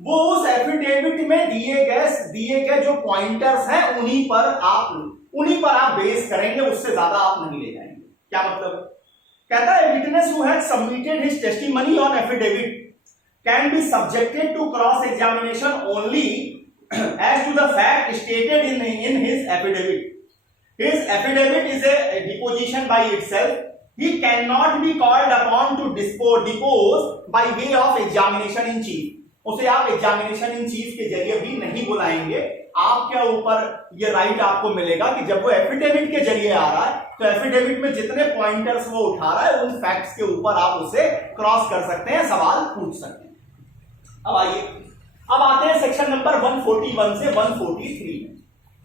वो उस एफिडेविट में दिए गए जो पॉइंटर्स हैं उन्हीं पर आप बेस करेंगे, उससे ज्यादा आप नहीं ले जाएंगे। क्या मतलब? कहता है witness who has submitted his testimony on affidavit can be subjected to cross examination only as to the fact stated in his affidavit. His affidavit is a deposition by itself. He cannot be called upon to depose by way of examination in chief. उसे आप examination in chief के जरिए भी नहीं बुलाएंगे। आपके ऊपर ये राइट आपको मिलेगा कि जब वो एफिडेविट के जरिए आ रहा है तो एफिडेविट में जितने पॉइंटर्स वो उठा रहा है उन फैक्ट्स के ऊपर आप उसे क्रॉस कर सकते हैं, सवाल पूछ सकते हैं। अब आइए, अब आते हैं सेक्शन नंबर 141 से 143 में।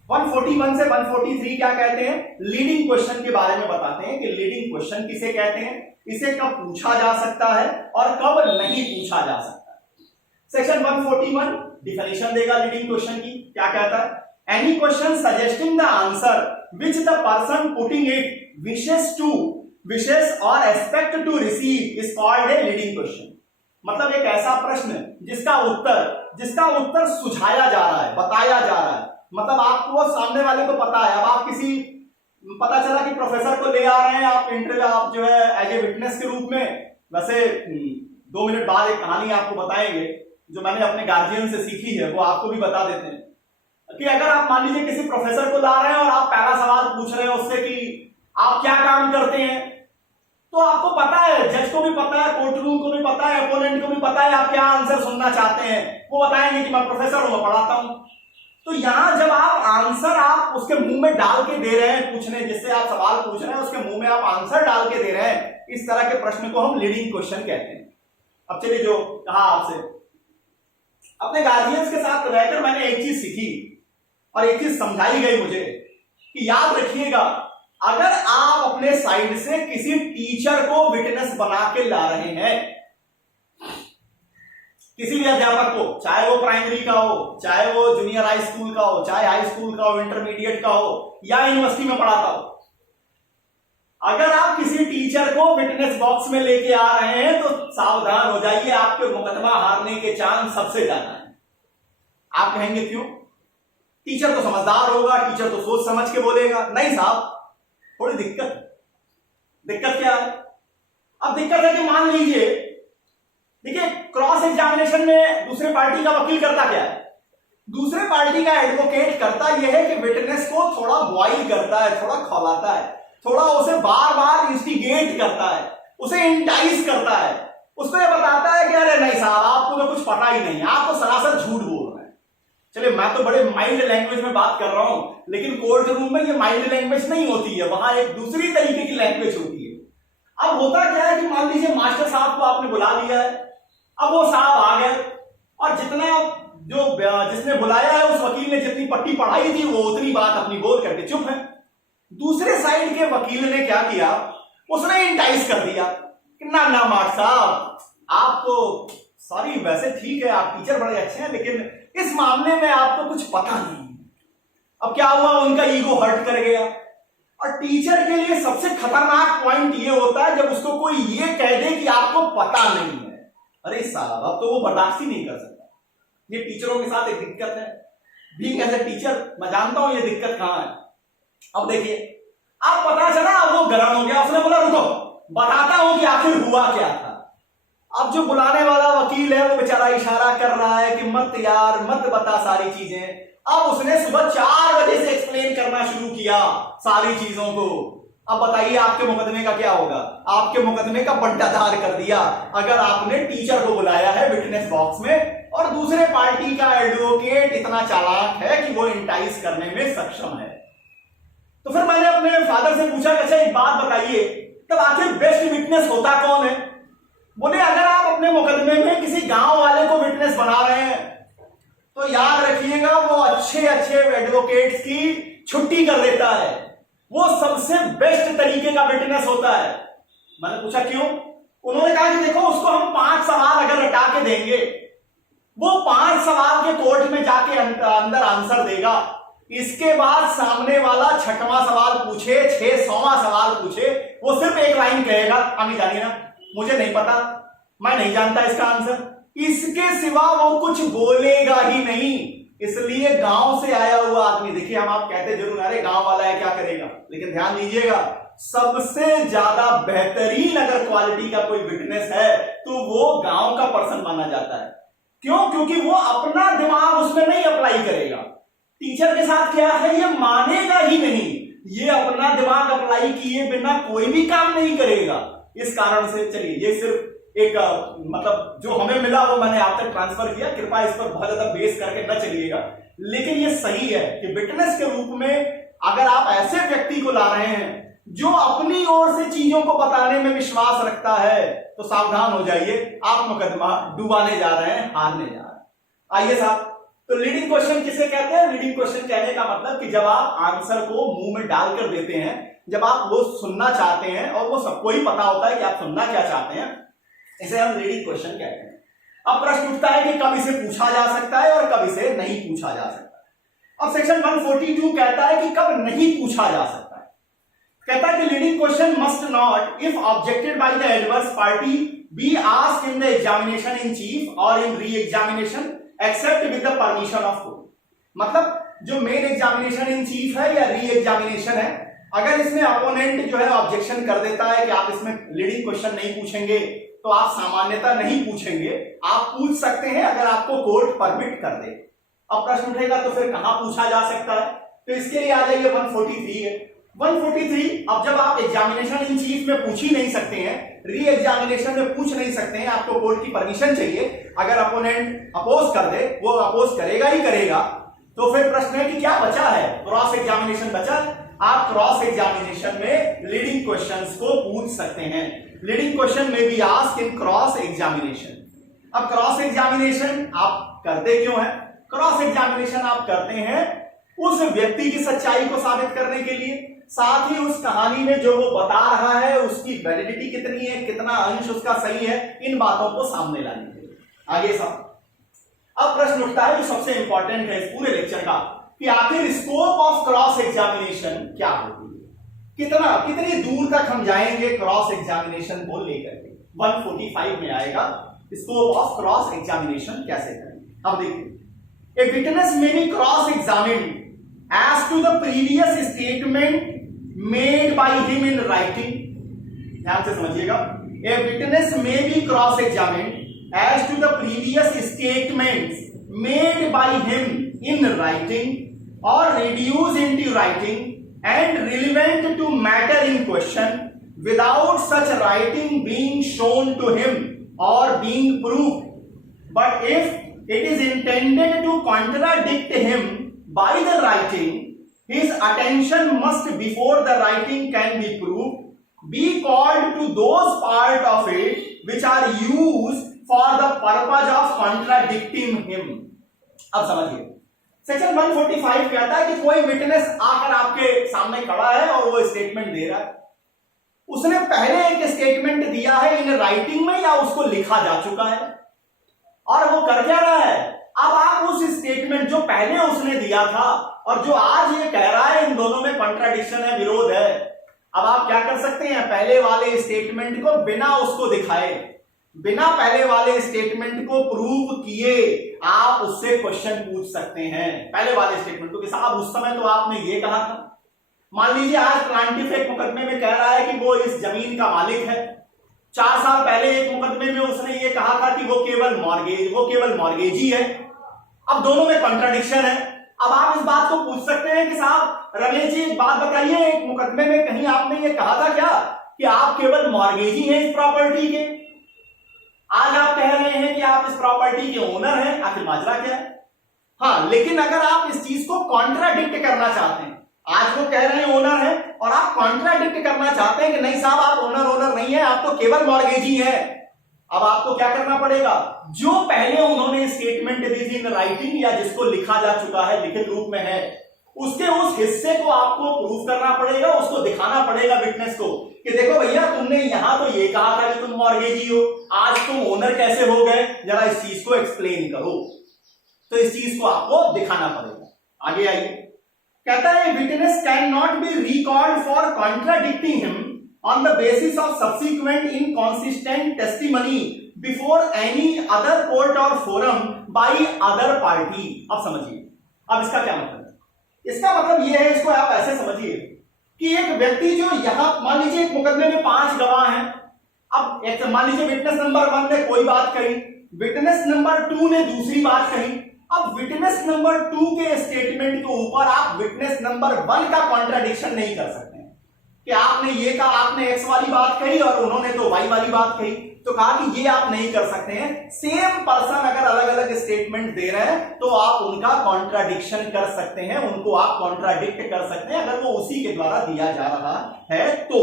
141 से 143 क्या कहते हैं? लीडिंग क्वेश्चन के बारे में बताते हैं कि लीडिंग क्वेश्चन किसे कहते हैं, इसे कब पूछा जा सकता है और कब नहीं पूछा जा सकता है। सेक्शन 141 डिफिनेशन देगा लीडिंग क्वेश्चन की। क्या कहता है? Any question suggesting the answer which the person putting it wishes और expect to receive is called a leading question. मतलब एक ऐसा प्रश्न जिसका उत्तर सुझाया जा रहा है, बताया जा रहा है, मतलब आपको सामने वाले को पता है। अब आप पता चला कि प्रोफेसर को ले आ रहे हैं आप इंटरव्यू, आप जो है एज ए विटनेस के रूप में। वैसे 2 मिनट बाद एक कहानी आपको बताएंगे जो मैंने अपने गार्जियन से सीखी है, वो आपको भी बता देते हैं कि अगर आप मान लीजिए किसी प्रोफेसर को ला रहे हैं और आप पहला सवाल पूछ रहे हैं उससे कि आप क्या काम करते हैं, तो आपको पता है, जज को भी पता है, कोर्ट रूम को भी पता है, अपोनेंट को भी पता है आप क्या आंसर सुनना चाहते हैं। वो बताएंगे कि मैं प्रोफेसर हूं, मैं पढ़ाता हूं। तो यहां जब आप आंसर आप उसके मुंह में डाल के दे रहे हैं, पूछने जिससे आप सवाल पूछ रहे हैं उसके मुंह में आप आंसर डाल के दे रहे हैं, इस तरह के प्रश्न को हम लीडिंग क्वेश्चन कहते हैं। अब चलिए, जो कहा आपसे, अपने गार्जियंस के साथ रहकर मैंने एक चीज सीखी और एक चीज समझाई गई मुझे कि याद रखिएगा, अगर आप अपने साइड से किसी टीचर को विटनेस बना के ला रहे हैं, किसी भी अध्यापक को, चाहे वो प्राइमरी का हो, चाहे वो जूनियर हाई स्कूल का हो, चाहे हाई स्कूल का हो, इंटरमीडिएट का हो या यूनिवर्सिटी में पढ़ाता हो, अगर आप किसी टीचर को विटनेस बॉक्स में लेके आ रहे हैं तो सावधान हो जाइए, आपके मुकदमा हारने के चांस सबसे ज्यादा है। आप कहेंगे क्यों? टीचर तो समझदार होगा, टीचर तो सोच समझ के बोलेगा। नहीं साहब, थोड़ी दिक्कत क्या है? अब दिक्कत है कि मान लीजिए, देखिए क्रॉस एग्जामिनेशन में दूसरे पार्टी का वकील करता क्या है? दूसरे पार्टी का एडवोकेट करता यह है कि विटनेस को थोड़ा बॉइल करता है, थोड़ा खौलाता है, थोड़ा उसे बार बार इंस्टिगेट करता है, उसे इंटाइस करता है, उसको यह बताता है कि अरे नहीं साहब, आपको तो कुछ पता ही नहीं, आप तो सरासर झूठ बोल रहे हैं। चलिए, मैं तो बड़े माइल्ड लैंग्वेज में बात कर रहा हूं, लेकिन कोर्ट रूम में ये माइल्ड लैंग्वेज नहीं होती है, वहां एक दूसरी तरीके की लैंग्वेज होती है। अब होता क्या है कि मान लीजिए मास्टर साहब को आपने बुला लिया है, अब वो साहब आ गए और जिसने बुलाया है उस वकील ने जितनी पट्टी पढ़ाई थी वो उतनी बात अपनी बोल करके चुप है। दूसरे साइड के वकील ने क्या किया? उसने इंटाइस कर दिया कि ना मास्टर साहब, आप तो सॉरी, वैसे ठीक है आप टीचर बड़े अच्छे हैं, लेकिन इस मामले में आपको कुछ पता नहीं। अब क्या हुआ? उनका ईगो हर्ट कर गया। और टीचर के लिए सबसे खतरनाक पॉइंट ये होता है जब उसको कोई ये कह दे कि आपको पता नहीं है। अरे साहब, अब तो वो बर्दाश्त ही नहीं कर सकता। ये टीचरों के साथ एक दिक्कत है। बीइंग एज ए टीचर मैं जानता हूं ये दिक्कत कहां है। अब देखिए, आप पता चला, अब वो गर्म हो गया, उसने बोला रुको बताता हूं कि आखिर हुआ क्या था। अब जो बुलाने वाला वकील है वो बेचारा इशारा कर रहा है कि मत यार, मत बता सारी चीजें। अब उसने सुबह 4 बजे से एक्सप्लेन करना शुरू किया सारी चीजों को। अब बताइए आपके मुकदमे का क्या होगा? आपके मुकदमे का बंटाधार कर दिया अगर आपने टीचर को बुलाया है विटनेस बॉक्स में और दूसरे पार्टी का एडवोकेट इतना चालाक है कि वो इंटाइस करने में सक्षम है। तो फिर मैंने अपने फादर से पूछा कि अच्छा एक बात बताइए, तब आखिर बेस्ट विटनेस होता कौन है? बोले अगर आप अपने मुकदमे में किसी गांव वाले को विटनेस बना रहे हैं तो याद रखिएगा वो अच्छे अच्छे एडवोकेट्स की छुट्टी कर देता है। वो सबसे बेस्ट तरीके का विटनेस होता है। मैंने पूछा क्यों? उन्होंने कहा कि देखो उसको हम 5 सवाल अगर रटा के देंगे, वो 5 सवाल के कोर्ट में जाके अंदर आंसर देगा। इसके बाद सामने वाला 6वां सवाल पूछे, 600वां सवाल पूछे, वो सिर्फ एक लाइन कहेगा, अभी जानिए ना मुझे नहीं पता, मैं नहीं जानता इसका आंसर। इसके सिवा वो कुछ बोलेगा ही नहीं। इसलिए गांव से आया हुआ आदमी, देखिए हम आप कहते जरूर अरे गांव वाला है क्या करेगा, लेकिन ध्यान दीजिएगा सबसे ज्यादा बेहतरीन अगर क्वालिटी का कोई विटनेस है तो वो गांव का पर्सन माना जाता है। क्यों? क्योंकि वो अपना दिमाग उसमें नहीं अप्लाई करेगा। टीचर के साथ क्या है, ये मानेगा ही नहीं, ये अपना दिमाग अप्लाई किए बिना कोई भी काम नहीं करेगा। इस कारण से चलिए ये सिर्फ एक मतलब जो हमें मिला वो मैंने आप तक ट्रांसफर किया, कृपया इस पर बहुत ज्यादा बेस करके न चलिएगा। लेकिन ये सही है कि विटनेस के रूप में अगर आप ऐसे व्यक्ति को ला रहे हैं जो अपनी ओर से चीजों को बताने में विश्वास रखता है तो सावधान हो जाइए, आप मुकदमा डुबाने जा रहे हैं, हारने जा रहे हैं। आइए साहब, तो लीडिंग क्वेश्चन किसे कहते हैं? लीडिंग क्वेश्चन कहने का मतलब कि जब आप आंसर को मुंह में डालकर देते हैं, जब आप वो सुनना चाहते हैं और वो सबको ही पता होता है कि आप सुनना क्या चाहते हैं, इसे हम लीडिंग क्वेश्चन कहते हैं। अब प्रश्न उठता है कि कब इसे पूछा जा सकता है और कब इसे नहीं पूछा जा सकता है। अब सेक्शन 142 कहता है कि कब नहीं पूछा जा सकता है। कहता है कि leading question must not, if objected by the adverse party, be asked in the examination in chief और in re examination except with the permission of court. मतलब जो मेन एग्जामिनेशन इन चीफ है या री एग्जामिनेशन है, अगर इसमें opponent जो है ऑब्जेक्शन कर देता है कि आप इसमें लीडिंग क्वेश्चन नहीं पूछेंगे तो आप सामान्यता नहीं पूछेंगे, आप पूछ सकते हैं अगर आपको कोर्ट परमिट कर दे। अब प्रश्न उठेगा तो फिर कहां पूछा जा सकता है? तो इसके लिए आ जाइए 143 है। 143, अब जब आप एग्जामिनेशन इन चीफ में पूछ ही नहीं सकते हैं, री एग्जामिनेशन में पूछ नहीं सकते हैं, आपको कोर्ट की परमिशन चाहिए, अगर अपोनेंट अपोज कर दे, वो अपोज करेगा ही करेगा, तो फिर प्रश्न है कि क्या बचा है? क्रॉस एग्जामिनेशन बचा है। आप क्रॉस एग्जामिनेशन में लीडिंग क्वेश्चंस को पूछ सकते हैं। लीडिंग क्वेश्चन में भी आस्क्ड इन क्रॉस एग्जामिनेशन। अब क्रॉस एग्जामिनेशन आप करते क्यों है? क्रॉस एग्जामिनेशन आप करते हैं उस व्यक्ति की सच्चाई को साबित करने के लिए, साथ ही उस कहानी में जो वो बता रहा है उसकी वैलिडिटी कितनी है, कितना अंश उसका सही है, इन बातों को सामने लाने के लिए। आगे साहब, अब प्रश्न उठता है जो सबसे इंपॉर्टेंट है इस पूरे लेक्चर का, कि आखिर स्कोप ऑफ क्रॉस एग्जामिनेशन क्या होगी, कितनी दूर तक हम जाएंगे क्रॉस एग्जामिनेशन को लेकर के। 145 में आएगा स्कोप ऑफ क्रॉस एग्जामिनेशन कैसे करेंगे। अब देखिए, a witness may be cross examined as to the previous statement made by him in writing. ध्यान से समझिएगा, a witness may be cross examined as to the previous statements made by him in writing or reduced into writing and relevant to matter in question without such writing being shown to him or being proved. But if it is intended to contradict him by the writing, his attention must, before the writing can be proved, be called to those parts of it which are used for the purpose of contradicting him. अब समझिए, section 145 कहता है कि कोई witness आकर आपके सामने खड़ा है और वो स्टेटमेंट दे रहा है, उसने पहले एक स्टेटमेंट दिया है इन राइटिंग में या उसको लिखा जा चुका है, और वो कर क्या रहा है, अब आप उस स्टेटमेंट जो पहले उसने दिया था और जो आज ये कह रहा है, इन दोनों में कॉन्ट्राडिक्शन है, विरोध है। अब आप क्या कर सकते हैं, पहले वाले स्टेटमेंट को बिना उसको दिखाए, बिना पहले वाले स्टेटमेंट को प्रूव किए आप उससे क्वेश्चन पूछ सकते हैं। पहले वाले स्टेटमेंट को कि साहब उस समय तो आपने ये कहा था। मान लीजिए आज प्लांटिफेक मुकदमे में कह रहा है कि वो इस जमीन का मालिक है। 4 साल पहले एक मुकदमे में उसने ये कहा था कि वो केवल मॉर्गेजी है। अब दोनों में कॉन्ट्राडिक्शन है। अब आप इस बात को पूछ सकते हैं कि साहब रमेश जी एक बात बताइए, एक मुकदमे में कहीं आपने ये कहा था क्या कि आप केवल मॉर्गेजी हैं इस प्रॉपर्टी के? आज आप कह रहे हैं कि आप इस प्रॉपर्टी के ओनर हैं। आखिर माजरा क्या है? हाँ, लेकिन अगर आप इस चीज को कॉन्ट्राडिक्ट करना चाहते हैं, आज वो कह रहे हैं ओनर है और आप कॉन्ट्राडिक्ट करना चाहते हैं कि नहीं साहब आप ओनर नहीं है, आप तो केवल मॉर्गेजी है। अब आपको क्या करना पड़ेगा, जो पहले उन्होंने स्टेटमेंट दी थी इन राइटिंग या जिसको लिखा जा चुका है, लिखित रूप में है, उसके उस हिस्से को आपको प्रूफ करना पड़ेगा, उसको दिखाना पड़ेगा विटनेस को कि देखो भैया तुमने यहां तो ये कहा था कि तुम मॉर्गेजी हो, आज तुम ओनर कैसे हो गए, जरा इस चीज को एक्सप्लेन करो। तो इस चीज को आपको दिखाना पड़ेगा। आगे आइए, कहता है witness can not be record for contradicting him on the basis of subsequent inconsistent testimony before any other court or forum by other party। अब समझिए, अब इसका क्या मतलब है? इसका मतलब यह है, इसको आप ऐसे समझिए कि एक व्यक्ति जो यहां मान लीजिए एक मुकदमे में 5 गवाह हैं। अब एक मान लीजिए विटनेस नंबर 1 ने कोई बात कही, विटनेस नंबर 2 ने दूसरी बात कही। अब विटनेस नंबर 2 के स्टेटमेंट के ऊपर आप विटनेस नंबर 1 का कॉन्ट्राडिक्शन नहीं कर सकते कि आपने ये कहा, आपने एक्स वाली बात कही और उन्होंने तो वाई वाली बात कही, तो कहा कि ये आप नहीं कर सकते हैं। सेम पर्सन अगर अलग अलग स्टेटमेंट दे रहे हैं तो आप उनका कॉन्ट्राडिक्शन कर सकते हैं, उनको आप कॉन्ट्राडिक्ट कर सकते हैं अगर वो उसी के द्वारा दिया जा रहा है। तो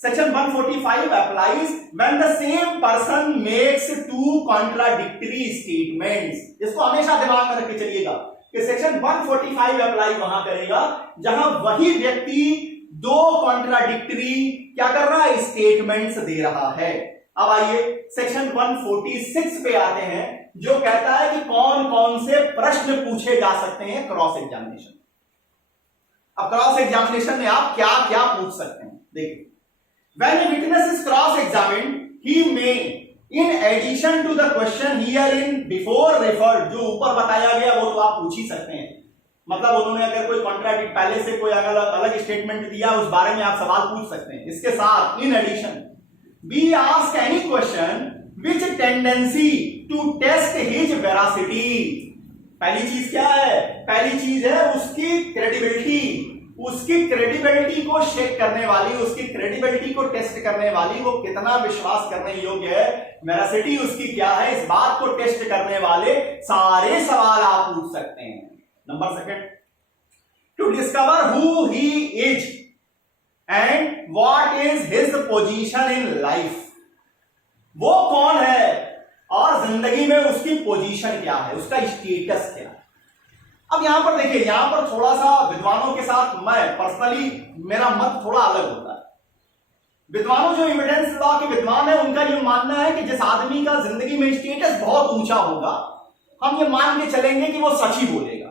section 145 applies when the same person makes 2 contradictory statements. इसको हमेशा दिमाग में रख के चलिएगा कि सेक्शन 145 अप्लाई वहां करेगा जहां वही व्यक्ति 2 कॉन्ट्राडिक्टरी क्या कर रहा है, स्टेटमेंट्स दे रहा है। अब आइए सेक्शन 146 पे आते हैं, जो कहता है कि कौन कौन से प्रश्न पूछे जा सकते हैं क्रॉस एग्जामिनेशन। अब क्रॉस एग्जामिनेशन में आप क्या क्या पूछ सकते हैं, देखिए। When a witness is cross-examined, he may, in addition to the question herein before referred, जो ऊपर बताया गया वो तो आप पूछ ही सकते हैं। मतलब उन्होंने अगर कोई कॉन्ट्राडिक्ट पहले से कोई अगर अलग स्टेटमेंट दिया उस बारे में आप सवाल पूछ सकते हैं। इसके साथ in addition be ask any question which tendency to test his veracity. पहली चीज क्या है, पहली चीज है उसकी क्रेडिबिलिटी, उसकी क्रेडिबिलिटी को चेक करने वाली, उसकी क्रेडिबिलिटी को टेस्ट करने वाली, वो कितना विश्वास करने योग्य है, वेरासिटी उसकी क्या है, इस बात को टेस्ट करने वाले सारे सवाल आप पूछ सकते हैं। Number second, to discover who he is and what is his position in life. वो कौन है और जिंदगी में उसकी पोजीशन क्या है, उसका स्टेटस क्या है। अब यहां पर देखिए, यहां पर थोड़ा सा विद्वानों के साथ मैं पर्सनली मेरा मत थोड़ा अलग होता है। विद्वानों जो एविडेंस लॉ के विद्वान है उनका यह मानना है कि जिस आदमी का जिंदगी में स्टेटस बहुत ऊंचा होगा हम ये मान के चलेंगे कि वो सच ही बोलेगा,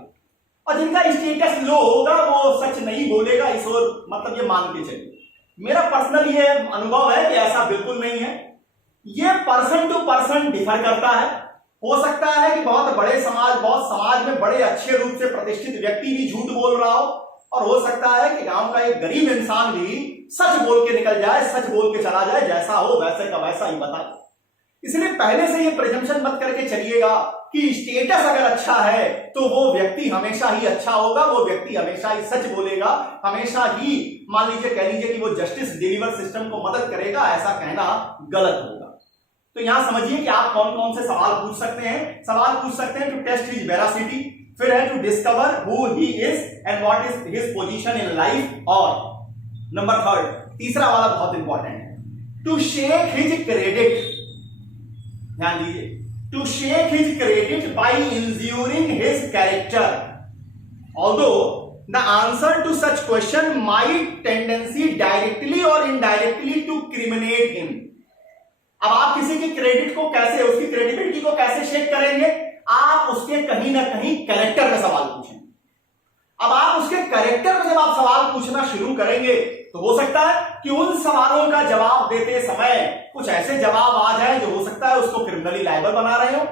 और जिनका स्टेटस लो होगा वो सच नहीं बोलेगा, इस और मतलब ये मान के चलिए। मेरा पर्सनल ये अनुभव है कि ऐसा बिल्कुल नहीं है, ये पर्सन टू पर्सन डिफर करता है। हो सकता है कि बहुत बड़े समाज में बड़े अच्छे रूप से प्रतिष्ठित व्यक्ति भी झूठ बोल रहा हो, और हो सकता है कि गांव का एक गरीब इंसान भी सच बोल के निकल जाए, सच बोल के चला जाए, जैसा हो वैसे का वैसा ही बताए। इसलिए पहले से ये प्रिजम्पशन मत करके चलिएगा कि स्टेटस अगर अच्छा है तो वो व्यक्ति हमेशा ही अच्छा होगा, वो व्यक्ति हमेशा ही सच बोलेगा, हमेशा ही मान लीजिए कह लीजिए कि वो जस्टिस डिलीवर सिस्टम को मदद करेगा, ऐसा कहना गलत होगा। तो यहां समझिए कि आप कौन कौन से सवाल पूछ सकते हैं। सवाल पूछ सकते हैं टू टेस्ट हिज वेरासिटी, फिर है to discover who he is and what is his position in life, और नंबर 3 तीसरा वाला बहुत इंपॉर्टेंट है, टू शेक हिज क्रेडिट। ध्यान दीजिए, to shake his credit by injuring his character, although the answer to such question might tendency directly और indirectly to criminate him. अब आप किसी की क्रेडिट को कैसे, उसकी क्रेडिबिलिटी को कैसे चेक करेंगे? आप उसके कहीं ना कहीं कैरेक्टर का सवाल पूछेंगे। अब आप उसके कैरेक्टर में जब आप सवाल पूछना शुरू करेंगे तो हो सकता है कि उन सवालों का जवाब देते समय कुछ ऐसे जवाब आ जाए जो हो सकता है उसको क्रिमिनली लायबल बना रहे हो।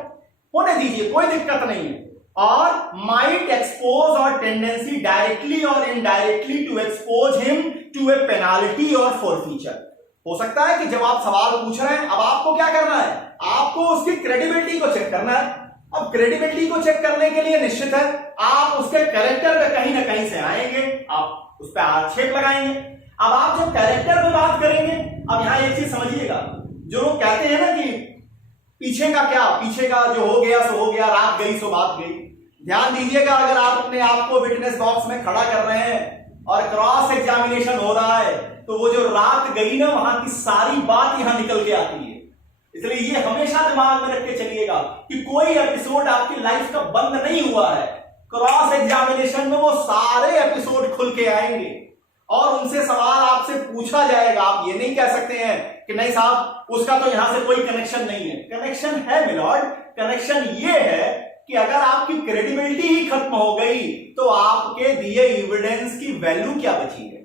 होने दीजिए, कोई दिक्कत नहीं है। Or might expose or tendency directly और indirectly to expose him to a penalty or forfeiture. हो सकता है कि जब आप सवाल पूछ रहे हैं, अब आपको क्या करना है? आपको उसकी क्रेडिबिलिटी को चेक करना है। अब क्रेडिबिलिटी को चेक करने के लिए निश्चित है आप उसके कैरेक्टर पे कहीं ना कहीं से आएंगे, आप उस पर आक्षेप लगाएंगे। अब आप जब कैरेक्टर पे बात करेंगे, अब यहां एक चीज समझिएगा, जो लोग कहते हैं ना कि पीछे का क्या, पीछे का जो हो गया सो हो गया, रात गई सो बात गई। ध्यान दीजिएगा, अगर आप अपने आप को विटनेस बॉक्स में खड़ा कर रहे हैं और क्रॉस एग्जामिनेशन हो रहा है तो वो जो रात गई ना, वहां की सारी बात यहां निकल के आती है। इसलिए ये हमेशा दिमाग में रख के चलिएगा कि कोई एपिसोड आपकी लाइफ का बंद नहीं हुआ है। क्रॉस एग्जामिनेशन में वो सारे एपिसोड खुल के आएंगे और उनसे सवाल आपसे पूछा जाएगा। आप ये नहीं कह सकते हैं कि नहीं साहब उसका तो यहां से कोई कनेक्शन नहीं है। कनेक्शन है मिलॉर्ड। कनेक्शन ये है कि अगर आपकी क्रेडिबिलिटी ही खत्म हो गई तो आपके दिए एविडेंस की वैल्यू क्या बची है।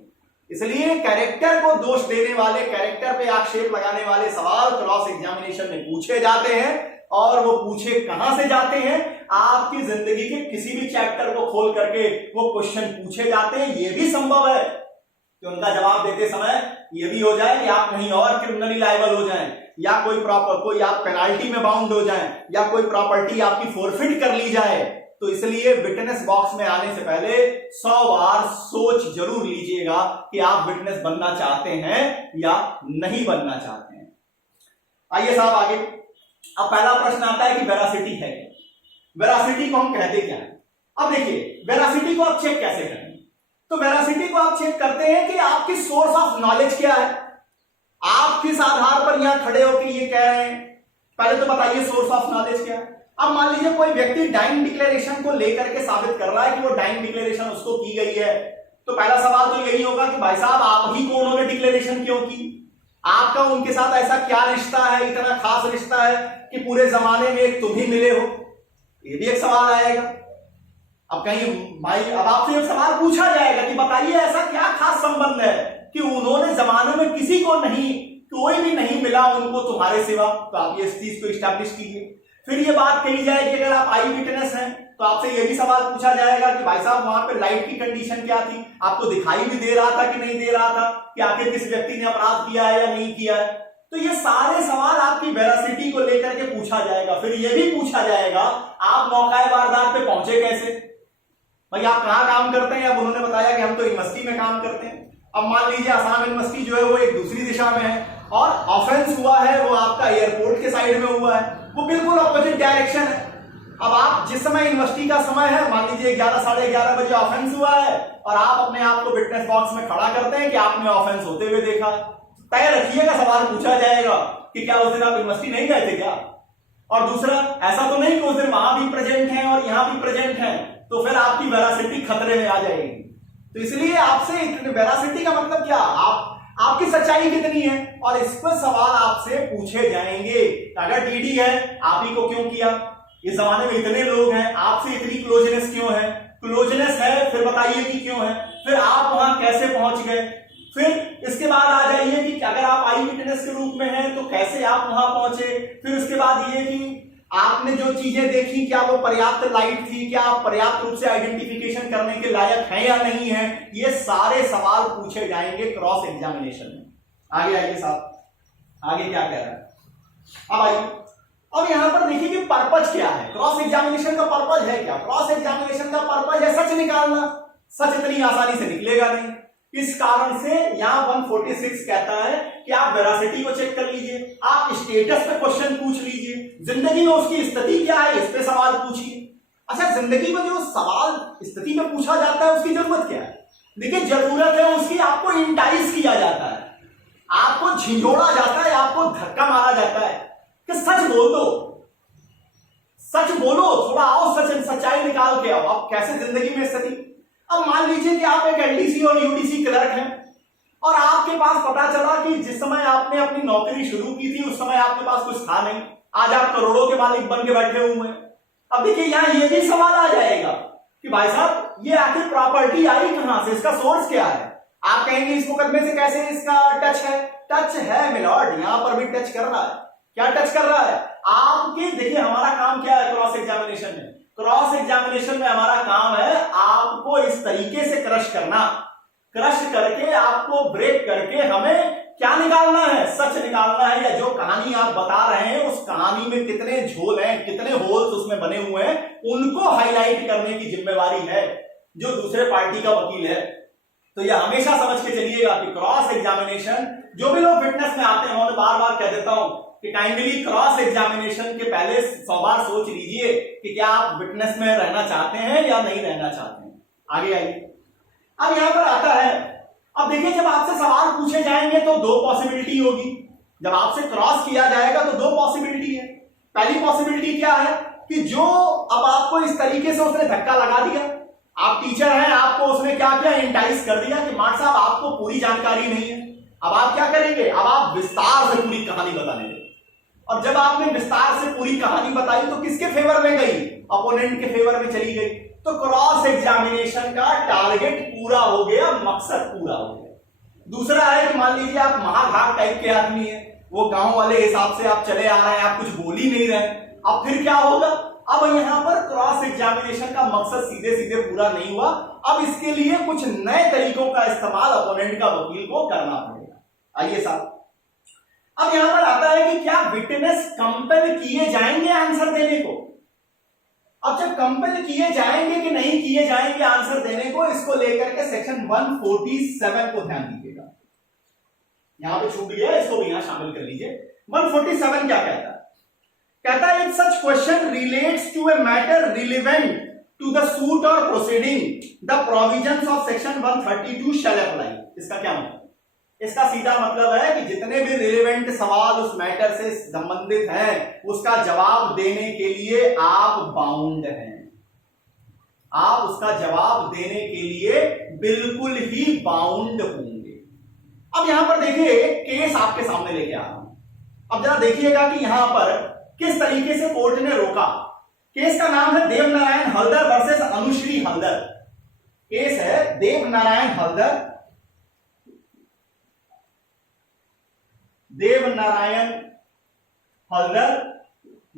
इसलिए कैरेक्टर को दोष देने वाले, कैरेक्टर पे आक्षेप लगाने वाले सवाल क्रॉस एग्जामिनेशन में पूछे जाते हैं। और वो पूछे कहां से जाते हैं? आपकी जिंदगी के किसी भी चैप्टर को खोल करके वो क्वेश्चन पूछे जाते हैं। ये भी संभव है कि उनका जवाब देते समय ये भी हो जाए कि आप कहीं और क्रिमिनली लायबल हो जाएं, या कोई आप पेनाल्टी में बाउंड हो जाएं, या कोई प्रॉपर्टी आपकी फोरफिट कर ली जाए। तो इसलिए विटनेस बॉक्स में आने से पहले 100 बार सोच जरूर लीजिएगा कि आप विटनेस बनना चाहते हैं या नहीं बनना चाहते हैं। आइए साहब आगे। अब पहला प्रश्न आता है कि वेरासिटी है क्या? वेरासिटी को हम कहते क्या है? अब देखिए, वेरासिटी को आप चेक कैसे करेंगे? तो वेरासिटी को आप चेक करते हैं कि आपकी सोर्स ऑफ नॉलेज क्या है। आप किस आधार पर यहां खड़े होकर ये कह रहे हैं, पहले तो बताइए सोर्स ऑफ नॉलेज क्या है। अब मान लीजिए कोई व्यक्ति डाइंग डिक्लेरेशन को लेकर के साबित कर रहा है कि वो डाइंग डिक्लेरेशन उसको की गई है, तो पहला सवाल तो यही होगा कि भाई साहब आप ही को उन्होंने डिक्लेरेशन क्यों की? आपका उनके साथ ऐसा क्या रिश्ता है, इतना खास रिश्ता है कि पूरे जमाने में एक तुम ही मिले हो? ये भी एक सवाल आएगा। अब कहीं भाई, अब आपसे एक सवाल पूछा जाएगा कि बताइए ऐसा क्या खास संबंध है कि उन्होंने जमाने में किसी को नहीं, कोई भी नहीं मिला उनको तुम्हारे सिवा। तो आप ये इस चीज को स्टैब्लिश कीजिए। फिर ये बात कही जाएगी अगर आप आई विटनेस हैं तो आपसे ये भी सवाल पूछा जाएगा कि भाई साहब वहां पे लाइट की कंडीशन क्या थी, आपको दिखाई भी दे रहा था कि नहीं दे रहा था, कि आखिर किस व्यक्ति ने अपराध किया है या नहीं किया है। तो ये सारे सवाल आपकी वेरासिटी को लेकर के पूछा जाएगा। फिर ये भी पूछा जाएगा आप मौका वारदात पे पहुंचे कैसे, भाई आप कहां काम करते हैं? अब उन्होंने बताया कि हम तो यूनिवर्सिटी में काम करते हैं। अब मान लीजिए आसाम यूनिवर्सिटी जो है वो एक दूसरी दिशा में है और ऑफेंस हुआ है वो आपका एयरपोर्ट के साइड में हुआ है, वो बिल्कुल अपोजिट डायरेक्शन है। अब आप जिस समय यूनिवर्सिटी का समय है, मान लीजिए 11 साढ़े 11 बजे ऑफेंस हुआ है और आप अपने आप को विटनेस बॉक्स में खड़ा करते हैं कि आपने ऑफेंस होते हुए देखा। तय रखिएगा, सवाल पूछा जाएगा कि क्या उस दिन आप यूनिवर्सिटी नहीं गए थे क्या? और दूसरा, ऐसा तो नहीं कि उस दिन वहां भी प्रेजेंट हैं और यहां भी प्रेजेंट हैं, तो फिर आपकी वेरासिटी खतरे में आ जाएगी। तो इसलिए आपसे वेरासिटी का मतलब क्या, आपकी सच्चाई कितनी है, और इस पर सवाल आपसे पूछे जाएंगे। अगर डीडी है, आप ही को क्यों किया? इस जमाने में इतने लोग हैं, आपसे इतनी क्लोजनेस क्यों है? क्लोजनेस है, फिर बताइए कि क्यों है, फिर आप वहां कैसे पहुंच गए। फिर इसके बाद आ जाइए कि अगर आप आई विटनेस के रूप में हैं तो कैसे आप वहां पहुंचे। फिर उसके बाद ये कि आपने जो चीजें देखी क्या वो पर्याप्त लाइट थी, क्या आप पर्याप्त रूप से आइडेंटिफिकेशन करने के लायक हैं या नहीं है। ये सारे सवाल पूछे जाएंगे क्रॉस एग्जामिनेशन में। आगे आइए साहब, आगे क्या कह रहा है? अब आइए, अब यहां पर देखिए कि पर्पज क्या है, क्रॉस एग्जामिनेशन का पर्पज है क्या? क्रॉस एग्जामिनेशन का पर्पज है सच निकालना। सच इतनी आसानी से निकलेगा नहीं, इस कारण से यहां 146 कहता है कि आप वेरासिटी को चेक कर लीजिए, आप स्टेटस पे क्वेश्चन पूछ लीजिए, जिंदगी में उसकी स्थिति क्या है इस पे सवाल पूछिए। अच्छा, जिंदगी में जो सवाल स्थिति में पूछा जाता है उसकी जरूरत क्या है? देखिए, जरूरत है उसकी, आपको इंटाइज किया जाता है, आपको झिझोड़ा जाता है, आपको धक्का मारा जाता है कि सच बोल दो, सच बोलो, थोड़ा आओ सच्चाई निकाल के आओ। अब कैसे जिंदगी में स्थिति, अब मान लीजिए कि आप एक एलडीसी और यूडीसी क्लर्क हैं और आपके पास पता चला कि जिस समय आपने अपनी नौकरी शुरू की थी उस समय आपके पास कुछ था नहीं, आज आप करोड़ों के मालिक बन के बैठे हुए हैं। अब देखिए यहां ये भी सवाल आ जाएगा कि भाई साहब ये आखिर प्रॉपर्टी आई कहां से, इसका सोर्स क्या है। आप कहेंगे इस मुकदमे से कैसे इसका टच है? टच है मिलॉर्ड, यहां पर भी टच कर रहा है। क्या टच कर रहा है? आपके देखिए हमारा काम क्या है क्रॉस एग्जामिनेशन में, क्रॉस एग्जामिनेशन में हमारा काम है आपको इस तरीके से क्रश करना, क्रश करके आपको ब्रेक करके हमें क्या निकालना है, सच निकालना है, या जो कहानी आप बता रहे हैं उस कहानी में कितने झोल हैं, कितने होल्स उसमें बने हुए हैं, उनको हाईलाइट करने की जिम्मेवारी है जो दूसरे पार्टी का वकील है। तो यह हमेशा समझ के चलिएगा कि क्रॉस एग्जामिनेशन, जो भी लोग फिटनेस में आते हैं उन्हें बार बार कह देता हूं कि काइंडली क्रॉस एग्जामिनेशन के पहले 100 बार सोच लीजिए कि क्या आप विटनेस में रहना चाहते हैं या नहीं रहना चाहते हैं। आगे आइए, अब यहां पर आता है, अब देखिए जब आपसे सवाल पूछे जाएंगे तो दो पॉसिबिलिटी होगी, जब आपसे क्रॉस किया जाएगा तो दो पॉसिबिलिटी है। पहली पॉसिबिलिटी क्या है कि जो अब आपको इस तरीके से उसने धक्का लगा दिया, आप टीचर हैं, आपको उसने क्या किया, इंटाइस कर दिया कि मार्ट साहब आपको पूरी जानकारी नहीं है, अब आप क्या करेंगे, अब आप विस्तार से पूरी कहानी बताने लगे। और जब आपने विस्तार से पूरी कहानी बताई तो किसके फेवर में गई, अपोनेंट के फेवर में चली गई। तो क्रॉस एग्जामिनेशन का टारगेट पूरा हो गया, मकसद पूरा हो गया। दूसरा है कि मान लीजिए आप महाभारत टाइप के आदमी हैं, वो गांव वाले हिसाब से आप चले आ रहे हैं, आप कुछ बोल ही नहीं रहे, अब फिर क्या होगा, अब यहां पर क्रॉस एग्जामिनेशन का मकसद सीधे सीधे पूरा नहीं हुआ, अब इसके लिए कुछ नए तरीकों का इस्तेमाल अपोनेंट का वकील को करना पड़ेगा। आइए साहब, अब यहां पर आता है कि क्या विटनेस कंपेल किए जाएंगे आंसर देने को। अब जब कंपेल किए जाएंगे कि नहीं किए जाएंगे आंसर देने को, इसको लेकर के सेक्शन 147 को ध्यान दीजिएगा। यहां पे छूट गया, इसको भी यहां शामिल कर लीजिए। 147 क्या कहता है? कहता है if such question relates to a matter relevant to the suit और proceeding the provisions of section 132 shall apply. इसका क्या मतलब? इसका सीधा मतलब है कि जितने भी रिलेवेंट सवाल उस मैटर से संबंधित हैं उसका जवाब देने के लिए आप बाउंड हैं, आप उसका जवाब देने के लिए बिल्कुल ही बाउंड होंगे। अब यहां पर देखिए केस आपके सामने लेके आ रहा हूं, अब जरा देखिएगा कि यहां पर किस तरीके से कोर्ट ने रोका। केस का नाम है देवनारायण हल्दर वर्सेस अनुश्री हल्दर। केस है देवनारायण हल्दर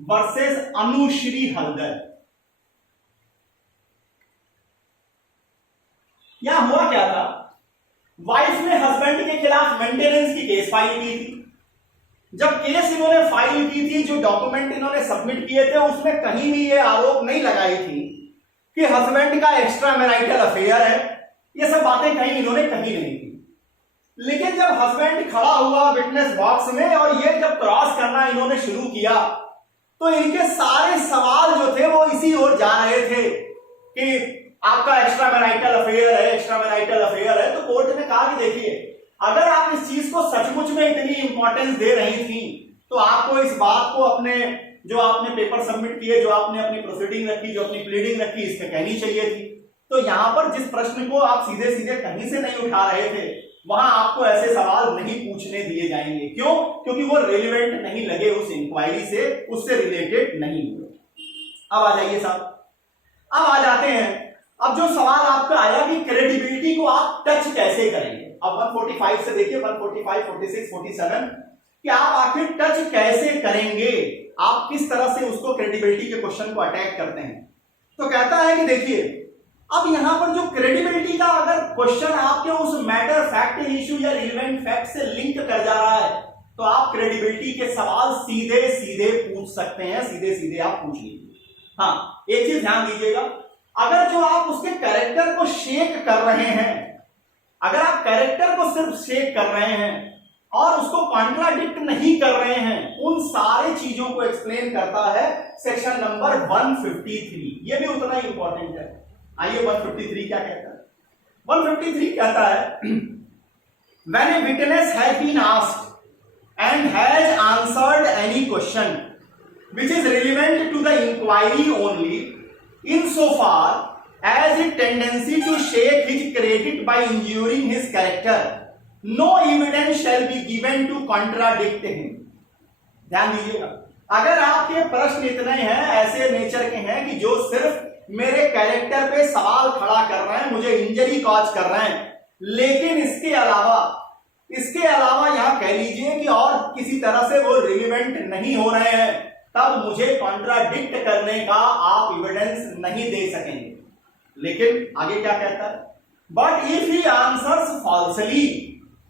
वर्सेस अनुश्री हल्दर। यहां हुआ क्या था, वाइफ ने हस्बैंड के खिलाफ मेंटेनेंस की केस फाइल की थी। जब केस इन्होंने फाइल की थी, जो डॉक्यूमेंट इन्होंने सबमिट किए थे उसमें कहीं भी ये आरोप नहीं लगाई थी कि हस्बैंड का एक्स्ट्रा मैरिटल अफेयर है, ये सब बातें कहीं इन्होंने कही नहीं थी। लेकिन जब हस्बैंड खड़ा हुआ विटनेस बॉक्स में और ये जब क्रॉस करना इन्होंने शुरू किया तो इनके सारे सवाल जो थे वो इसी ओर जा रहे थे कि आपका एक्स्ट्रा मैरिटल अफेयर है, एक्स्ट्रा मैरिटल अफेयर है। तो कोर्ट ने कहा कि देखिए अगर आप इस चीज को सचमुच में इतनी इंपॉर्टेंस दे रही थी तो आपको इस बात को अपने जो आपने पेपर सबमिट किए, जो आपने अपनी प्रोसीडिंग रखी, जो अपनी प्लीडिंग रखी, इसमें कहनी चाहिए थी। तो यहां पर जिस प्रश्न को आप सीधे सीधे कहीं से नहीं उठा रहे थे वहां आपको ऐसे सवाल नहीं पूछने दिए जाएंगे। क्यों? क्योंकि वो रिलेवेंट नहीं लगे उस इंक्वायरी से, उससे रिलेटेड नहीं हुए। अब आ जाइए साहब, अब आ जाते हैं, अब जो सवाल आपका आया कि क्रेडिबिलिटी को आप टच कैसे करेंगे। अब 145 से देखिए 145, 46, 47 कि आप आखिर टच कैसे करेंगे, आप किस तरह से उसको क्रेडिबिलिटी के क्वेश्चन को अटैक करते हैं। तो कहता है कि देखिए अब यहां पर जो क्रेडिबिलिटी का अगर क्वेश्चन आपके उस मैटर फैक्ट इश्यू या रिलेवेंट फैक्ट से लिंक कर जा रहा है तो आप क्रेडिबिलिटी के सवाल सीधे सीधे पूछ सकते हैं, सीधे सीधे आप पूछ लीजिए। हाँ, एक चीज ध्यान दीजिएगा, अगर जो आप उसके कैरेक्टर को शेक कर रहे हैं, अगर आप कैरेक्टर को सिर्फ शेक कर रहे हैं और उसको कॉन्ट्राडिक्ट नहीं कर रहे हैं, उन सारी चीजों को एक्सप्लेन करता है सेक्शन नंबर 153। ये भी उतना ही इंपॉर्टेंट है। आइए 153 क्या कहता है। 153 कहता है when a witness has been asked and has answered any question which is relevant to the inquiry only insofar as it tendency to shake his credit by injuring his character, no evidence shall be given to contradict him. ध्यान दीजिएगा, अगर आपके प्रश्न इतने हैं, ऐसे nature के हैं कि जो सिर्फ मेरे कैरेक्टर पे सवाल खड़ा कर रहे हैं, मुझे इंजरी कॉज कर रहे हैं, लेकिन इसके अलावा यहां कह लीजिए कि और किसी तरह से वो रिलेवेंट नहीं हो रहे हैं, तब मुझे कॉन्ट्राडिक्ट करने का आप एविडेंस नहीं दे सकेंगे। लेकिन आगे क्या कहता है, but if he answers falsely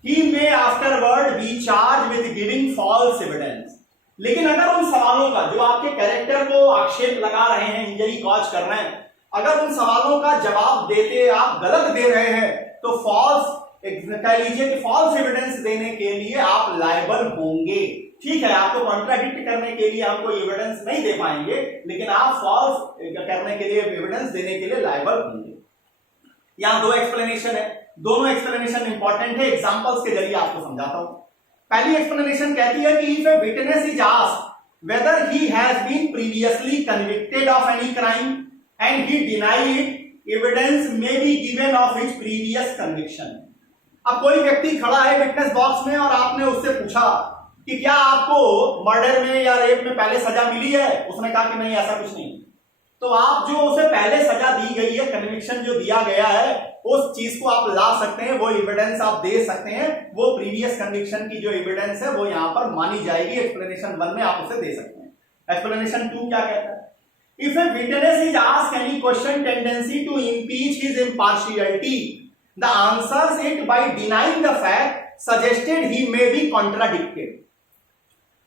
he may afterward be charge with giving false evidence. लेकिन अगर उन सवालों का जो आपके कैरेक्टर को आक्षेप लगा रहे हैं, इंजरी कॉज कर रहे हैं, अगर उन सवालों का जवाब देते आप गलत दे रहे हैं, तो फॉल्स कह लीजिए कि फॉल्स एविडेंस देने के लिए आप लायबल होंगे। ठीक है, आपको कॉन्ट्राडिक्ट करने के लिए हम कोई एविडेंस नहीं दे पाएंगे, लेकिन आप फॉल्स करने के लिए एविडेंस देने के लिए लायबल होंगे। यहां दो एक्सप्लेनेशन है, दोनों एक्सप्लेनेशन इंपॉर्टेंट है, एग्जांपल्स के जरिए आपको समझाता हूं। पहली एक्सप्लेनेशन कहती है कि if a witness is asked whether he has been previously convicted of any crime and he deny it, evidence may be given of his previous conviction. अब कोई व्यक्ति खड़ा है विटनेस बॉक्स में और आपने उससे पूछा कि क्या आपको मर्डर में या रेप में पहले सजा मिली है, उसने कहा कि नहीं ऐसा कुछ नहीं। तो आप जो उसे पहले सजा दी गई है, कन्विक्शन जो दिया गया है, उस चीज को आप ला सकते हैं, वो एविडेंस आप दे सकते हैं, वो प्रीवियस कन्विक्शन की जो एविडेंस है वो यहां पर मानी जाएगी। एक्सप्लेनेशन 1 में आप उसे दे सकते हैं। एक्सप्लेनेशन 2 क्या कहता है, if a witness is asked any question tendency to impeach his impartiality, the answers it by denying the fact suggested he may be contradicted.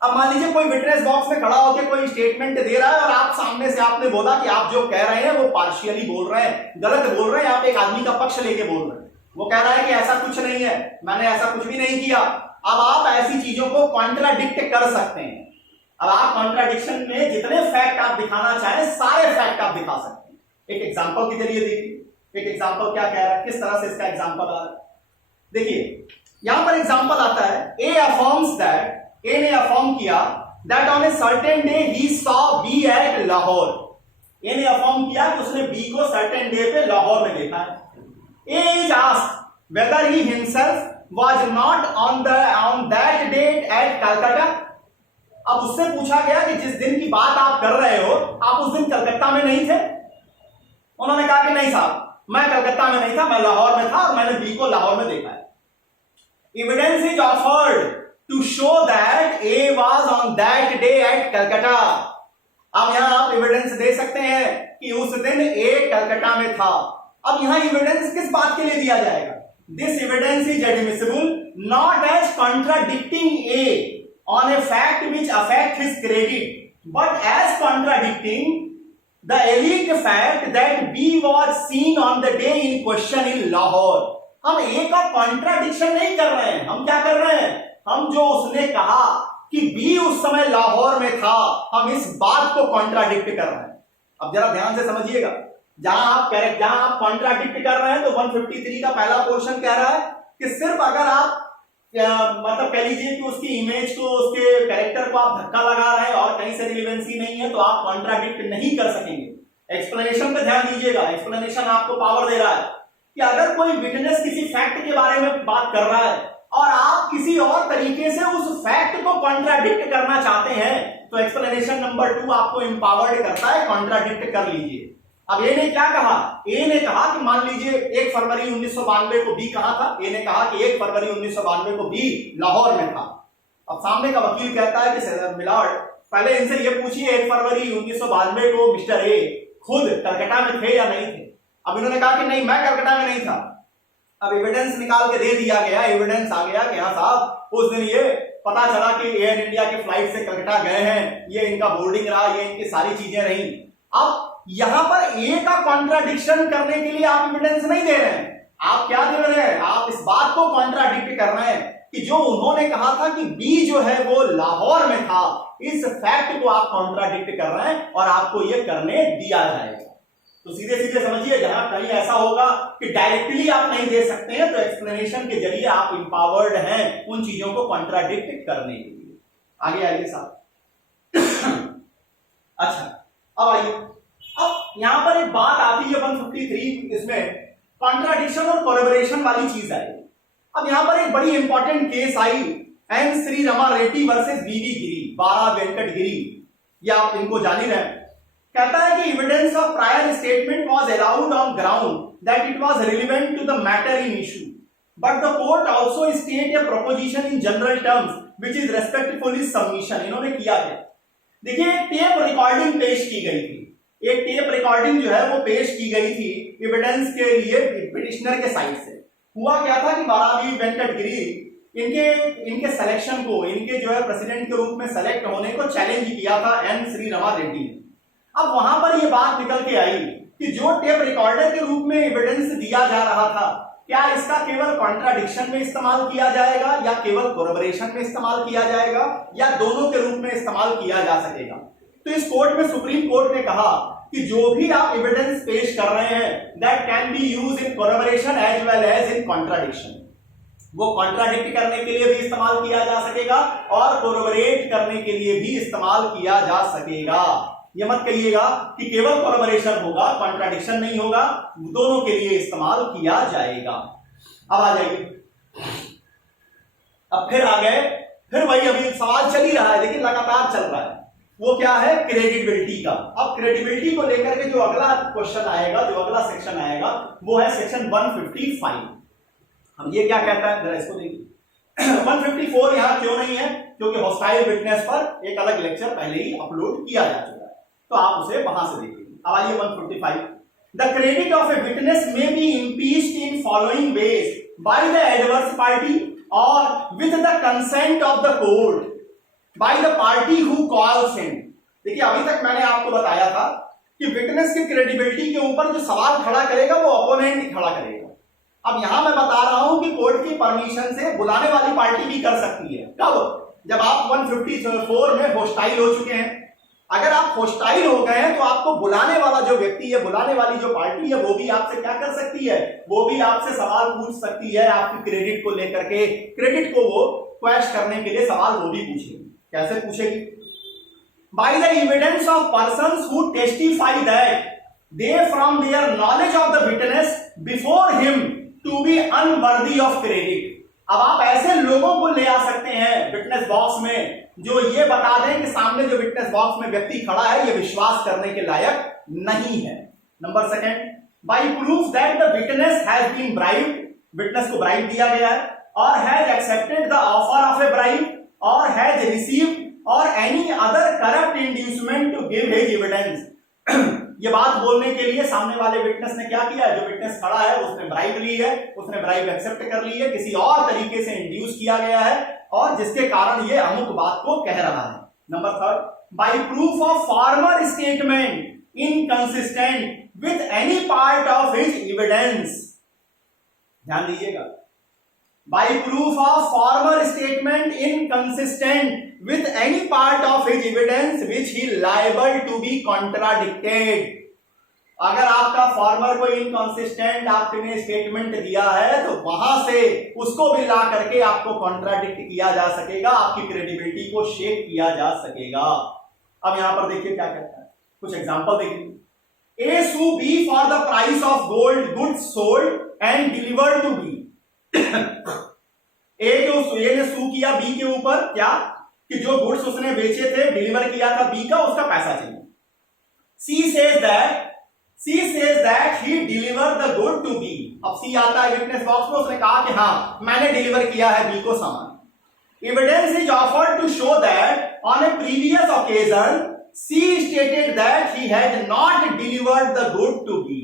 अब मान लीजिए कोई विटनेस बॉक्स में खड़ा होकर कोई स्टेटमेंट दे रहा है और आप सामने से आपने बोला कि आप जो कह रहे हैं वो पार्शियली बोल रहे हैं, गलत बोल रहे हैं, आप एक आदमी का पक्ष लेके बोल रहे हैं, वो कह रहा है कि ऐसा कुछ नहीं है, मैंने ऐसा कुछ भी नहीं किया। अब आप ऐसी चीजों को कॉन्ट्राडिक्ट कर सकते हैं। अब आप कॉन्ट्राडिक्शन में जितने फैक्ट आप दिखाना चाहें, सारे फैक्ट आप दिखा सकते हैं। एक एग्जाम्पल के जरिए देखिए, एक एग्जाम्पल क्या कह रहा है, किस तरह से इसका एग्जाम्पल आ रहा है। देखिए यहां पर एग्जाम्पल आता है, ए अफर्म्स दैट, ए ने अफर्म किया that on a certain day he saw B at Lahore. A ने अफर्म किया कि उसने बी को सर्टेन डे पे लाहौर में देखा है। A is asked whether he himself was not on that date at Calcutta. अब उससे पूछा गया कि जिस दिन की बात आप कर रहे हो, आप उस दिन कलकत्ता में नहीं थे। उन्होंने कहा कि नहीं साहब, मैं कलकत्ता में नहीं था, मैं लाहौर में था और मैंने बी को लाहौर में देखा है। Evidence is offered to show that A was on that day at Calcutta। अब यहां आप एविडेंस दे सकते हैं कि उस दिन A कलकत्ता में था। अब यहां एविडेंस किस बात के लिए दिया जाएगा, this evidence is admissible not as contradicting A on a fact which affect his credit, but as contradicting the elite fact that B was seen on the day in question in Lahore। हम A का contradiction नहीं कर रहे हैं, हम क्या कर रहे हैं, हम जो उसने कहा कि बी उस समय लाहौर में था, हम इस बात को कॉन्ट्राडिक्ट कर रहे हैं। अब जरा ध्यान से समझिएगा, जहां आप कॉन्ट्राडिक्ट कर रहे हैं, तो 153 का पहला पोर्शन कह रहा है कि सिर्फ अगर आप मतलब कह लीजिए कि उसकी इमेज को, उसके कैरेक्टर को आप धक्का लगा रहे हैं और कहीं से रिलेवेंसी नहीं है, तो आप कॉन्ट्राडिक्ट नहीं कर सकेंगे। एक्सप्लेनेशन पे ध्यान दीजिएगा, एक्सप्लेनेशन आपको पावर दे रहा है कि अगर कोई विटनेस किसी फैक्ट के बारे में बात कर रहा है और आप किसी और तरीके से उस फैक्ट को कॉन्ट्राडिक्ट करना चाहते हैं, तो एक्सप्लेनेशन नंबर 2 आपको एम्पावर्ड करता है, कॉन्ट्राडिक्ट कर लीजिए। अब ए ने क्या कहा, ए ने कहा कि मान लीजिए 1 फरवरी 1992 को बी कहां था, ए ने कहा कि 1 फरवरी 1992 को बी लाहौर में था। अब सामने का वकील कहता है कि मिलॉर्ड, पहले इनसे ये पूछिए 1 फरवरी 1992 को मिस्टर ए खुद कलकत्ता में थे या नहीं थे। अब इन्होंने कहा कि नहीं, मैं कलकत्ता में नहीं था। अब एविडेंस निकाल के दे दिया गया, एविडेंस आ गया कि हाँ साहब उस दिन ये पता चला कि एयर इंडिया के फ्लाइट से कलकत्ता गए हैं, ये इनका बोर्डिंग रहा, ये इनकी सारी चीजें रही। अब यहां पर ए का कॉन्ट्राडिक्शन करने के लिए आप एविडेंस नहीं दे रहे हैं, आप क्या दे रहे हैं, आप इस बात को कॉन्ट्राडिक्ट कर रहे हैं कि जो उन्होंने कहा था कि बी जो है वो लाहौर में था, इस फैक्ट को आप कॉन्ट्राडिक्ट कर रहे हैं और आपको ये करने दिया जाएगा। तो सीधे सीधे समझिए, जहां कहीं ऐसा होगा कि डायरेक्टली आप नहीं दे सकते हैं, तो एक्सप्लेनेशन के जरिए आप इंपावर्ड हैं उन चीजों को कॉन्ट्राडिक्ट करने के लिए। आगे आइए साहब। अच्छा, अब आइए, अब यहां पर एक बात आती है 153, इसमें कॉन्ट्राडिक्शन और कोलैबोरेशन वाली चीज आई। अब यहां पर एक बड़ी इंपॉर्टेंट केस आई, N Sri Rama Reddy versus B V Giri, बारा वेंकट गिरी, या आप इनको जान ही रहे हैं। कहता है कि evidence of prior statement was allowed on ground that it was relevant to the matter in issue, but the court also state a proposition in general terms which is respectfully submission. इन्होंने किया क्या, देखिए tape recording पेश की गई थी, एक tape recording जो है वो पेश की गई थी एविडेंस के लिए पिटिशनर के साइड से। हुआ क्या था कि बारावी वेंकट गिरी इनके सिलेक्शन को, इनके जो है प्रेसिडेंट के रूप में सेलेक्ट होने को चैलेंज किया था एन श्री रमा रेड्डी ने। अब वहां पर ये बात निकल के आई कि जो टेप रिकॉर्डर के रूप में एविडेंस दिया जा रहा था, क्या इसका केवल कॉन्ट्राडिक्शन में इस्तेमाल किया जाएगा या केवल कोरबरेशन में इस्तेमाल किया जाएगा या दोनों के रूप में इस्तेमाल किया जा सकेगा। तो इस कोर्ट में सुप्रीम कोर्ट ने कहा कि जो भी आप एविडेंस पेश कर रहे हैं that can be use in corroboration as well as in contradiction, वो कॉन्ट्राडिक्ट करने के लिए भी इस्तेमाल किया जा सकेगा और कोरबरेट करने के लिए भी इस्तेमाल किया जा सकेगा। ये मत कहिएगा कि केवल कोरबरेशन होगा, कॉन्ट्राडिक्शन नहीं होगा, दोनों के लिए इस्तेमाल किया जाएगा। अब आ जाइए, अब फिर आ गए, फिर वही अभी सवाल चल ही रहा है, लेकिन लगातार चल रहा है। वो क्या है, क्रेडिबिलिटी का। अब क्रेडिबिलिटी को लेकर के जो अगला क्वेश्चन आएगा, जो अगला सेक्शन आएगा, वो है सेक्शन 155। अब ये क्या कहता है, जरा इसको देखिए। 154 यहां क्यों नहीं है, क्योंकि हॉस्टाइल विटनेस पर एक अलग लेक्चर पहले ही अपलोड किया जा चुका है, तो आप उसे वहां से देखिए। अब आइए 155। The credit of a witness may be impeached in following ways by the adverse party और with the consent of the court by the party who calls him. देखिए अभी तक मैंने आपको बताया था कि विटनेस की क्रेडिबिलिटी के ऊपर जो सवाल खड़ा करेगा वो अपोनेंट ही खड़ा करेगा। अब यहां मैं बता रहा हूं कि कोर्ट की परमिशन से बुलाने वाली पार्टी भी कर सकती है। कब, जब आप 154 में होस्टाइल हो चुके हैं। अगर आप होस्टाइल हो गए हैं तो आपको बुलाने वाला जो व्यक्ति है, बुलाने वाली जो पार्टी है, वो भी आपसे क्या कर सकती है, वो भी आपसे सवाल पूछ सकती है आपकी क्रेडिट को लेकर के। क्रेडिट को वो क्वेश्चन करने के लिए सवाल वो भी पूछेगी। कैसे पूछेगी, by the evidence of persons who testify that they from their knowledge of the witness before him to be unworthy of credit. अब आप ऐसे लोगों को ले आ सकते हैं विटनेस बॉक्स में जो ये बता दें कि सामने जो विटनेस बॉक्स में व्यक्ति खड़ा है ये विश्वास करने के लायक नहीं है। Number second, by proof that the witness has been bribed, witness को ब्राइब दिया गया है, और has accepted the offer of a bribe, or has received or any other corrupt inducement to give his evidence. ये बात बोलने के लिए सामने वाले विटनेस ने क्या किया, जो विटनेस खड़ा है उसने ब्राइब ली है, उसने ब्राइब एक्सेप्ट कर ली है, किसी और तरीके से इंड्यूस किया गया है और जिसके कारण ये अमुक बात को कह रहा है। Number third, by proof of former statement inconsistent with any part of his evidence. ध्यान दीजिएगा, by proof of former statement inconsistent with any part of his evidence which he liable to be contradicted। अगर आपका farmer को inconsistent आपने statement दिया है तो वहां से उसको भी ला करके आपको कॉन्ट्राडिक्ट किया जा सकेगा, आपकी क्रेडिबिलिटी को शेक किया जा सकेगा। अब यहां पर देखिए क्या कहता है, कुछ एग्जांपल देखिए। A sue B for the price of gold goods sold and delivered to B. A ने सू किया बी के ऊपर, क्या कि जो गुड्स उसने बेचे थे, डिलीवर किया था बी का, उसका पैसा चाहिए। C says that he deliver the good to B. अब सी आता है विटनेस बॉक्स में, उसने कहा कि हाँ मैंने डिलीवर किया है बी को सामान। Evidence is offered to show that on a previous occasion C stated that he had not delivered the good to B.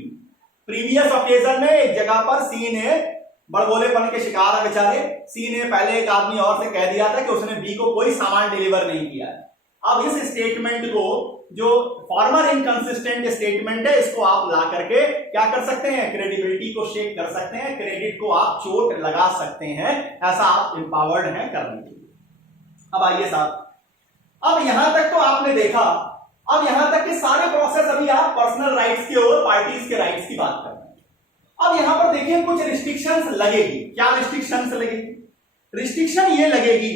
Previous occasion में एक जगह पर सी ने, बड़बोलेपन के शिकार है बेचारे, सी ने पहले एक आदमी और से कह दिया था कि उसने बी को कोई सामान डिलीवर नहीं किया है। अब इस स्टेटमेंट को, जो फॉर्मर इनकंसिस्टेंट स्टेटमेंट है, इसको आप ला करके क्या कर सकते हैं, क्रेडिबिलिटी को शेक कर सकते हैं, क्रेडिट को आप चोट लगा सकते हैं, ऐसा आप एम्पावर्ड हैं करने के लिए। अब आइए साहब, अब यहां तक तो आपने देखा, अब यहां तक के सारे प्रोसेस अभी आप पर्सनल राइट्स की और पार्टीज के राइट्स की बात कर रहे हैं। अब यहां पर देखिए कुछ रिस्ट्रिक्शंस लगेगी। क्या रिस्ट्रिक्शंस लगेगी? रिस्ट्रिक्शन ये लगेगी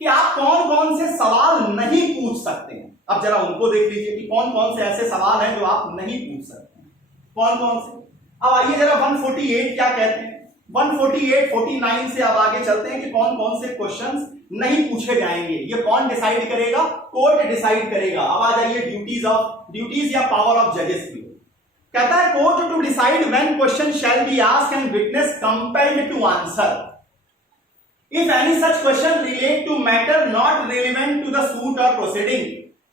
कि आप कौन कौन से सवाल नहीं पूछ सकते हैं। अब जरा उनको देख लीजिए कि कौन कौन से ऐसे सवाल हैं जो आप नहीं पूछ सकते हैं, कौन कौन से। अब आइए जरा 148 क्या कहते हैं। 148, 49 से अब आगे चलते हैं कि कौन कौन से क्वेश्चंस नहीं पूछे जाएंगे। ये कौन डिसाइड करेगा? कोर्ट डिसाइड करेगा। अब आ जाइए ड्यूटीज या पावर ऑफ जजेस की। कहता है court to decide when question shall be asked and witness compelled to answer if any such question relate to matter not relevant to the suit or proceeding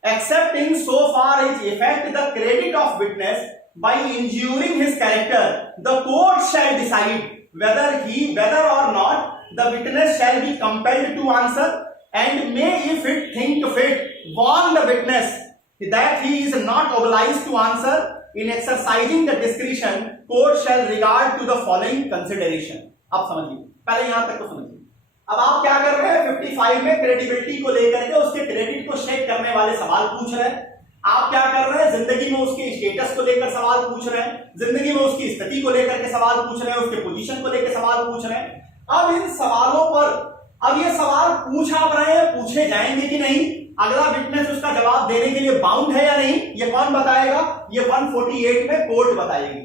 except in so far as affect the credit of witness by injuring his character, the court shall decide whether or not the witness shall be compelled to answer and may if it think fit warn the witness that he is not obliged to answer. In exercising the discretion court shall regard to the following consideration. अब समझिए, पहले यहां तक तो समझिए। अब आप क्या कर रहे हैं? 55 में क्रेडिबिलिटी को लेकर के उसके क्रेडिट को चेक करने वाले सवाल पूछ रहे हैं। आप क्या कर रहे हैं? जिंदगी में उसके स्टेटस को लेकर सवाल पूछ रहे हैं, जिंदगी में उसकी स्थिति को लेकर के सवाल पूछ रहे हैं, उसके पोजीशन को लेकर सवाल पूछ रहे हैं। अब इन सवालों पर अब ये सवाल पूछ आप रहे हैं, पूछे जाएंगे कि नहीं, अगला विटनेस उसका जवाब देने के लिए बाउंड है या नहीं, ये कौन बताएगा? ये 148 में कोर्ट बताएगी।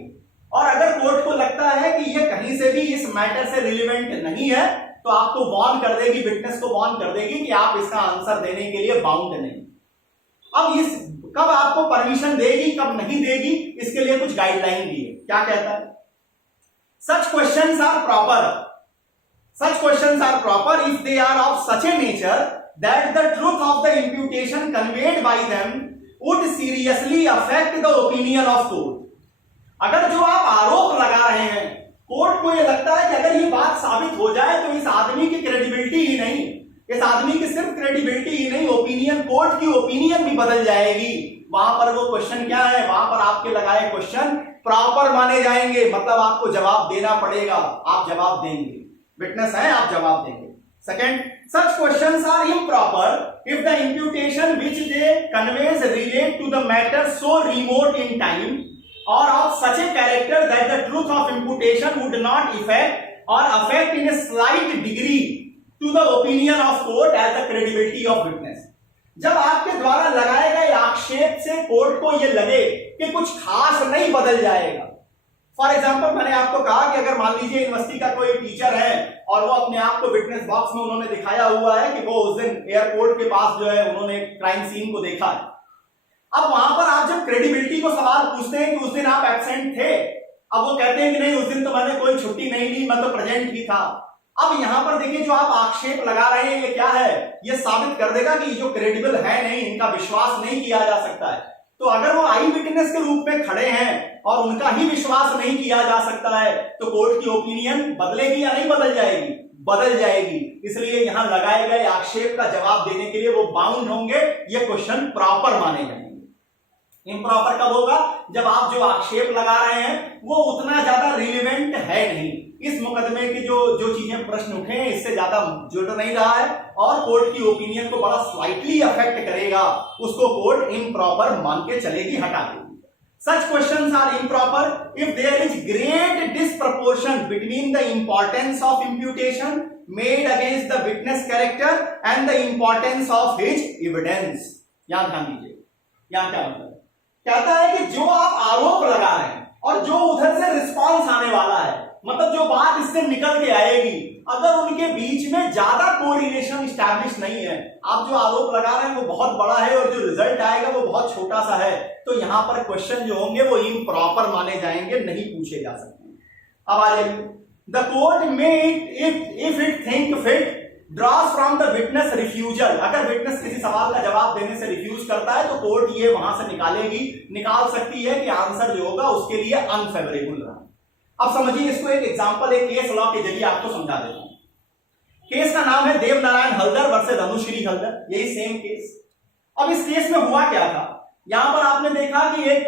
और अगर कोर्ट को लगता है कि ये कहीं से भी इस मैटर से रिलेवेंट नहीं है तो आपको वार्न कर देगी, विटनेस को वार्न कर देगी कि आप इसका आंसर देने के लिए बाउंड नहीं। अब इस कब आपको परमिशन देगी, कब नहीं देगी, इसके लिए कुछ गाइडलाइन दी है। क्या कहता है? Such questions are proper if they are of such a nature that the truth of the imputation conveyed by them would seriously affect the opinion of court. अगर जो आप आरोप लगा रहे हैं, कोर्ट को यह लगता है कि अगर ये बात साबित हो जाए तो इस आदमी की क्रेडिबिलिटी ही नहीं, इस आदमी की सिर्फ क्रेडिबिलिटी ही नहीं, ओपिनियन, कोर्ट की ओपिनियन भी बदल जाएगी। वहां पर वो क्वेश्चन क्या है? वहां पर आपके लगाए क्वेश्चन प्रॉपर माने जाएंगे, मतलब आपको जवाब देना पड़ेगा, आप जवाब देंगे, विटनेस है, आप जवाब देंगे। Second, such questions are improper if the imputation which they conveys relate to the matter so remote in time or of such a character that the truth of imputation would not affect in a slight degree to the opinion of court as the credibility of witness। जब आपके द्वारा लगाए गए आक्षेप से court को यह लगे कि कुछ खास नहीं बदल जाएगा। फॉर एग्जाम्पल, मैंने आपको कहा कि अगर मान लीजिए यूनिवर्सिटी का कोई टीचर है और वो अपने आप को विटनेस बॉक्स में उन्होंने दिखाया हुआ है कि वो उस दिन एयरपोर्ट के पास जो है उन्होंने क्राइम सीन को देखा है। अब वहां पर आप जब क्रेडिबिलिटी को सवाल पूछते हैं कि उस दिन आप एब्सेंट थे, अब वो कहते हैं कि नहीं, उस दिन तो मैंने कोई छुट्टी नहीं ली, मैं तो प्रेजेंट ही था। अब यहां पर देखिए, जो आप आक्षेप लगा रहे हैं ये क्या है? ये साबित कर देगा कि जो क्रेडिबल है नहीं, इनका विश्वास नहीं किया जा सकता है। तो अगर वो आई विटनेस के रूप में खड़े हैं और उनका ही विश्वास नहीं किया जा सकता है तो कोर्ट की ओपिनियन बदलेगी या नहीं बदल जाएगी? बदल जाएगी। इसलिए यहां लगाए गए आक्षेप का जवाब देने के लिए वो बाउंड होंगे, ये क्वेश्चन प्रॉपर माने जाएंगे। इम्प्रॉपर कब होगा? जब आप जो आक्षेप लगा रहे हैं वो उतना ज्यादा रिलेवेंट है नहीं, इस मुकदमे की जो चीजें प्रश्न उठे हैं इससे ज्यादा जुड़ नहीं रहा है और कोर्ट की ओपिनियन को बड़ा स्लाइटली अफेक्ट करेगा, उसको कोर्ट इम्प्रॉपर मान के चलेगी, हटा देगी। Such questions are improper if there is great disproportion between the importance of imputation made against the witness character and the importance of his evidence। यहां ध्यान दीजिए, यहां क्या मतलब? कहता है कि जो आप आरोप लगा रहे हैं और जो उधर से रिस्पांस आने वाला है, मतलब जो बात इससे निकल के आएगी, अगर उनके बीच में ज्यादा कोरिलेशन स्टैब्लिश नहीं है, आप जो आरोप लगा रहे हैं वो बहुत बड़ा है और जो रिजल्ट आएगा वो बहुत छोटा सा है, तो यहां पर क्वेश्चन जो होंगे वो इम्प्रॉपर माने जाएंगे, नहीं पूछे जा सकते। अब आ जाइए, the court may if it think fit draws from the witness refusal. अगर विटनेस किसी सवाल का जवाब देने से रिफ्यूज करता है तो कोर्ट ये वहां से निकाल सकती है कि आंसर जो होगा उसके लिए अनफेवरेबल रहा। अब समझिए इसको, एक एग्जांपल, एक केस लॉ के जरिए आपको समझा देता हूं। केस का नाम है देवनारायण हल्दर वर्सेस अनुश्री हल्दर, यही सेम केस। अब इस केस में हुआ क्या था? यहां पर आपने देखा कि एक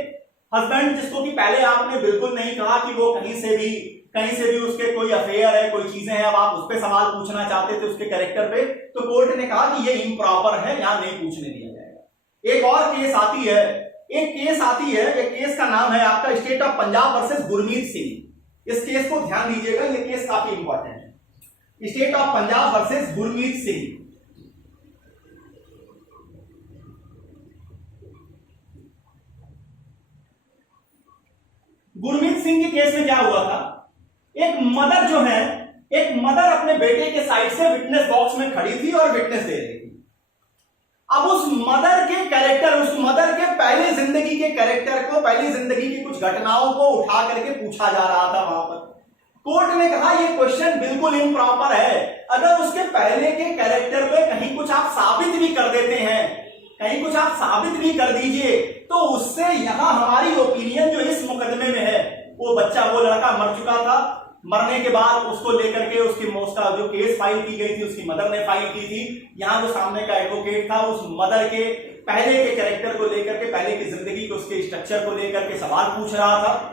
हस्बैंड, जिसको कि पहले आपने बिल्कुल नहीं कहा कि वो कहीं से भी उसके कोई अफेयर है, कोई चीजें हैं, अब आप उस पर सवाल पूछना चाहते थे उसके कैरेक्टर पे, तो कोर्ट ने कहा कि ये इम्प्रॉपर है, यहां नहीं पूछने दिया जाएगा। एक और केस आती है, एक केस का नाम है आपका state of Punjab versus Gurmeet Singh. इस केस को ध्यान दीजिएगा, ये केस काफी इंपॉर्टेंट है। State of Punjab versus Gurmeet Singh. Gurmeet Singh के केस में क्या हुआ था? एक मदर जो है, एक मदर अपने बेटे के साइड से विटनेस बॉक्स में खड़ी थी और विटनेस दे रही थी। अब उस मदर के कैरेक्टर, उस मदर के पहले जिंदगी के कैरेक्टर को, पहली जिंदगी की कुछ घटनाओं को उठा करके पूछा जा रहा था वहां पर। कोर्ट ने कहा यह क्वेश्चन बिल्कुल इम्प्रॉपर है। अगर उसके पहले के कैरेक्टर पे कहीं कुछ आप साबित भी कर देते हैं, कहीं कुछ आप साबित भी कर दीजिए, तो उससे यहां हमारी ओपिनियन जो इस मुकदमे में है, वो बच्चा, वो लड़का मर चुका था, मरने के बाद उसको लेकर के उसकी उसका जो केस फाइल की गई थी, उसकी मदर ने फाइल की थी। यहां जो सामने का एडवोकेट था, उस मदर के पहले के कैरेक्टर को लेकर के, पहले की जिंदगी को, उसके स्ट्रक्चर को लेकर के सवाल पूछ रहा था,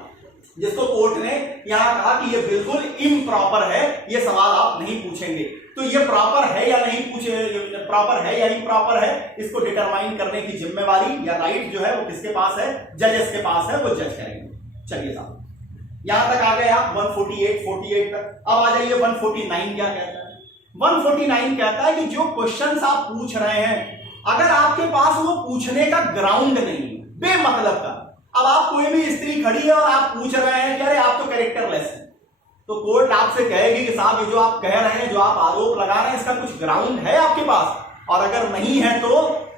जिसको कोर्ट ने यहां कहा कि ये बिल्कुल इम्प्रॉपर है, ये सवाल आप नहीं पूछेंगे। तो ये प्रॉपर है या नहीं पूछे, प्रॉपर है या इम्प्रॉपर है, इसको डिटरमाइन करने की जिम्मेवारी या राइट जो है वो किसके पास है? जजेस के पास है, वो जज करेंगे। चलिए साहब, यहां तक आ गए आप 148 तक। अब आ जाइए 149 क्या कहता है। 149 कहता है कि जो क्वेश्चंस आप पूछ रहे हैं, अगर आपके पास वो पूछने का ग्राउंड नहीं, बेमतलब का, अब आप कोई भी स्त्री खड़ी है और आप पूछ रहे हैं कि अरे आप तो कैरेक्टरलेस है, तो कोर्ट आपसे कहेगी कि साहब ये जो आप कह रहे हैं, जो आप आरोप लगा रहे हैं, इसका कुछ ग्राउंड है आपके पास? और अगर नहीं है तो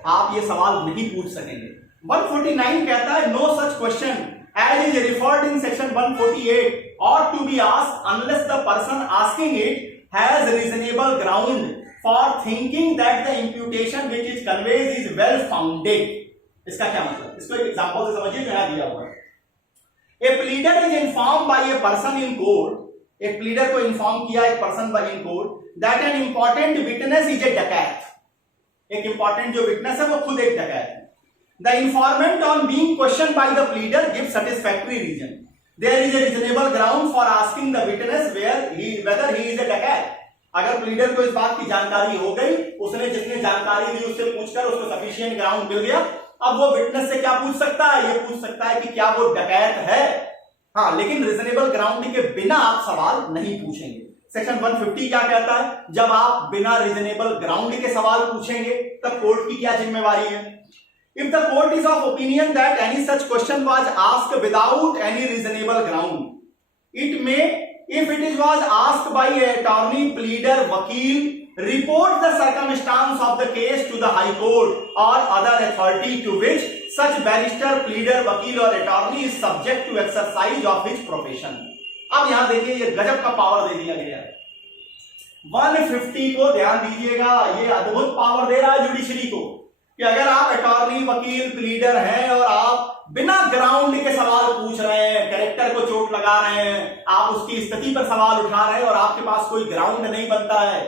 आप ये सवाल नहीं पूछ सकेंगे। 149 कहता है no such question as is referred in section 148 ought to be asked unless the person asking it has reasonable ground for thinking that the imputation which it conveys is well founded। इसका क्या मतलब? इसको एक example से समझिए जो यहां दिया हुआ है। A pleader is informed by a person in court, एक प्लीडर को इन्फॉर्म किया एक person by in court that an important witness is a डकैत, एक इंपॉर्टेंट जो विटनेस है वो खुद एक डकैत है। The informant on being questioned by the pleader gives satisfactory reason. There is a reasonable ground for asking the witness whether he is a डकैत। अगर प्लीडर को इस बात की जानकारी हो गई, उसने जितने जानकारी दी उससे पूछकर उसको सफिशिएंट ग्राउंड मिल गया, अब वो विटनेस से क्या पूछ सकता है? ये पूछ सकता है कि क्या वो डकैत है। हाँ, लेकिन रीजनेबल ग्राउंड के बिना आप सवाल नहीं पूछेंगे। सेक्शन 150 क्या कहता है? जब आप बिना रीजनेबल ग्राउंड के सवाल पूछेंगे तब कोर्ट की क्या जिम्मेवारी है? If the court is of opinion that any such question was asked without any reasonable ground, it may, if it was asked by a attorney, pleader, vakil, report the circumstance of the case to the high court or other authority to which such barrister, pleader, vakil or attorney is subject to exercise of his profession। अब यहां देखिए ये गजब का power दे दिया गया है। 150 को ध्यान दीजिएगा, ये अद्भुत पावर दे रहा है जुडिशरी को कि अगर आप अटॉर्नी, वकील, प्लीडर हैं और आप बिना ग्राउंड के सवाल पूछ रहे हैं, कैरेक्टर को चोट लगा रहे हैं, आप उसकी स्थिति पर सवाल उठा रहे हैं और आपके पास कोई ग्राउंड नहीं बनता है,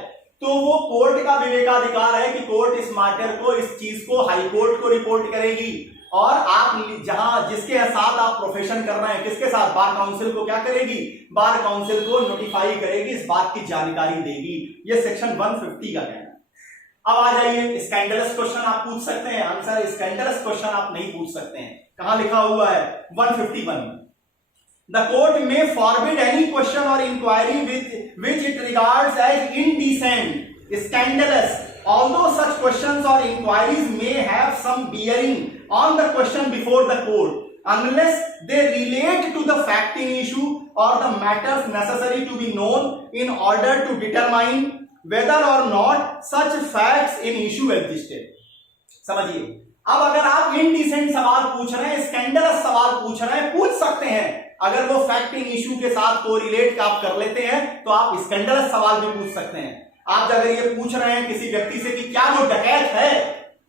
तो वो कोर्ट का विवेकाधिकार है कि कोर्ट इस मैटर को, इस चीज को हाई कोर्ट को रिपोर्ट करेगी और आप जहां जिसके साथ आप प्रोफेशन कर रहे हैं, किसके साथ? बार काउंसिल को क्या करेगी? बार काउंसिल को नोटिफाई करेगी, इस बात की जानकारी देगी। ये सेक्शन 150 का कहना है। अब आ जाइए, स्कैंडलस क्वेश्चन आप पूछ सकते हैं, आंसर स्कैंडलस क्वेश्चन आप नहीं पूछ सकते हैं। कहां लिखा हुआ है? 151 the court may forbid any question or inquiry which it regards as indecent, scandalous, although such questions or inquiries may have some bearing on the question before the court unless they relate to the fact in issue or the matters necessary to be known in order to determine whether or not such facts in issue existed। समझिए, अब अगर आप indecent सवाल पूछ रहे हैं, scandalous सवाल पूछ रहे हैं, पूछ सकते हैं। अगर वो फैक्ट इन इश्यू के साथ कोरिलेट आप कर लेते हैं तो आप स्कैंडलस सवाल भी पूछ सकते हैं। आप अगर ये पूछ रहे हैं किसी व्यक्ति से कि क्या वो डकैत है,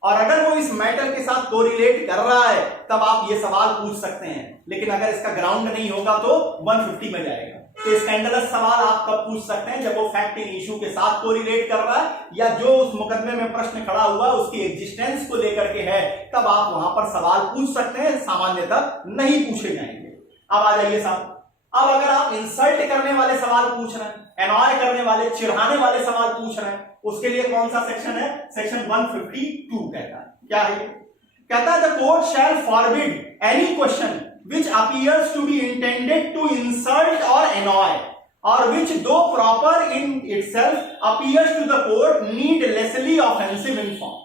और अगर वो इस मैटर के साथ कोरिलेट कर रहा है, तब आप ये सवाल पूछ सकते हैं। लेकिन अगर इसका ग्राउंड नहीं होगा तो 150 में जाएगा। तो स्कैंडलस सवाल आप कब पूछ सकते हैं? जब वो फैक्ट इन इश्यू के साथ कोरिलेट कर रहा है या जो उस मुकदमे में प्रश्न खड़ा हुआ उसकी एग्जिस्टेंस को लेकर के है, तब आप वहां पर सवाल पूछ सकते हैं, सामान्यतः नहीं पूछे जाएंगे। अब आ जाइए साहब, अब अगर आप इंसल्ट करने वाले सवाल पूछ रहे हैं, एनॉय करने वाले, चिढ़ाने वाले सवाल पूछ रहे हैं, उसके लिए कौन सा सेक्शन है? सेक्शन 152 कहता है। क्या है? कहता है the court shell forbid any question which appears to be intended to insult or annoy or which though proper in itself appears to the court needlessly offensive in form।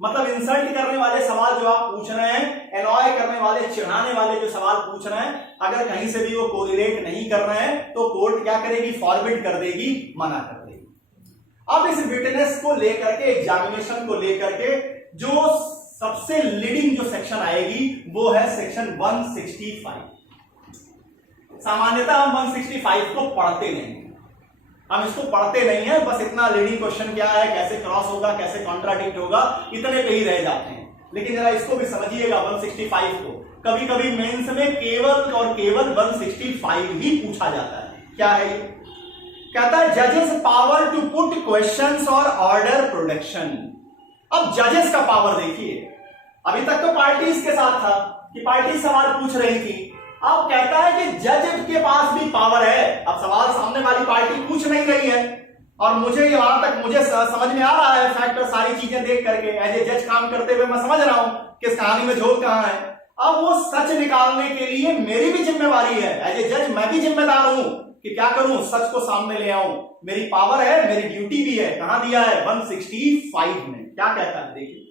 मतलब insult करने वाले सवाल जो आप पूछ रहे हैं, एनॉय करने वाले, चिढ़ाने वाले जो सवाल पूछ रहे हैं, अगर कहीं से भी वो कोरिलेट नहीं कर रहे हैं तो कोर्ट क्या करेगी, फॉरबिड कर देगी, मना कर देगी। अब इस विटनेस को लेकर के, एग्जामिनेशन को लेकर के जो सबसे लीडिंग जो सेक्शन आएगी वो है सेक्शन 165। सामान्यतः हम 165 को पढ़ते नहीं, हम इसको पढ़ते नहीं है, बस इतना लीडिंग क्वेश्चन क्या है, कैसे क्रॉस होगा, कैसे कॉन्ट्राडिक्ट होगा, इतने पे ही रह जाते हैं। लेकिन जरा इसको भी समझिएगा 165 को, कभी कभी मेंस में केवल और केवल 165 ही पूछा जाता है। क्या है ये? कहता है जजेस पावर टू पुट क्वेश्चंस और ऑर्डर प्रोडक्शन। अब जजेस का पावर देखिए, अभी तक तो पार्टीज के साथ था कि पार्टी सवाल पूछ रही थी, अब कहता है कि जज के पास भी पावर है। अब सवाल सामने वाली पार्टी पूछ नहीं रही है और मुझे वहां तक मुझे समझ में आ रहा है फैक्टर, सारी चीजें देख करके एज ए जज काम करते हुए मैं समझ रहा हूं कि इस कहानी में झोल कहां है। अब वो सच निकालने के लिए मेरी भी जिम्मेवारी है, एज ए जज मैं भी जिम्मेदार हूं कि क्या करूं, सच को सामने ले आऊं। मेरी पावर है, मेरी ड्यूटी भी है। कहां दिया है? 165 में। क्या कहता है देखिए,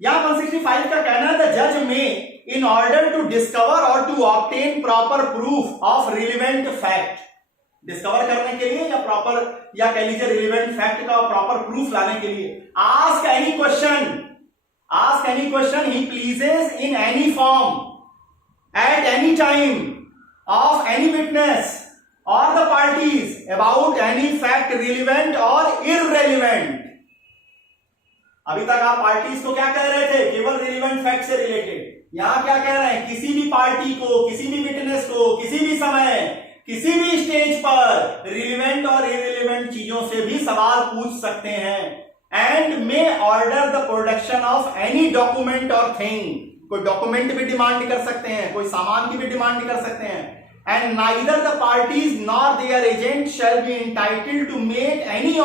यहां 165 का कहना है द जज में in order to discover or to obtain proper proof of relevant fact, discover करने के लिए या प्रॉपर, या कह लीजिए रिलेवेंट फैक्ट का प्रॉपर प्रूफ लाने के लिए, ask any question he pleases in any form at any time of any witness or the parties about any fact relevant or irrelevant। अभी तक आप पार्टीज को क्या कह रहे थे? केवल रिलेवेंट फैक्ट से रिलेटेड। यहां क्या कह रहे हैं? किसी भी पार्टी को, किसी भी विटनेस को, किसी भी समय, किसी भी स्टेज पर रिलेवेंट और इररिलेवेंट चीजों से भी सवाल पूछ सकते हैं। And may order the production of any document और थिंग। कोई डॉक्यूमेंट भी डिमांड कर सकते हैं, कोई सामान की भी डिमांड कर सकते हैं। And neither the parties nor their agent shall be entitled to make any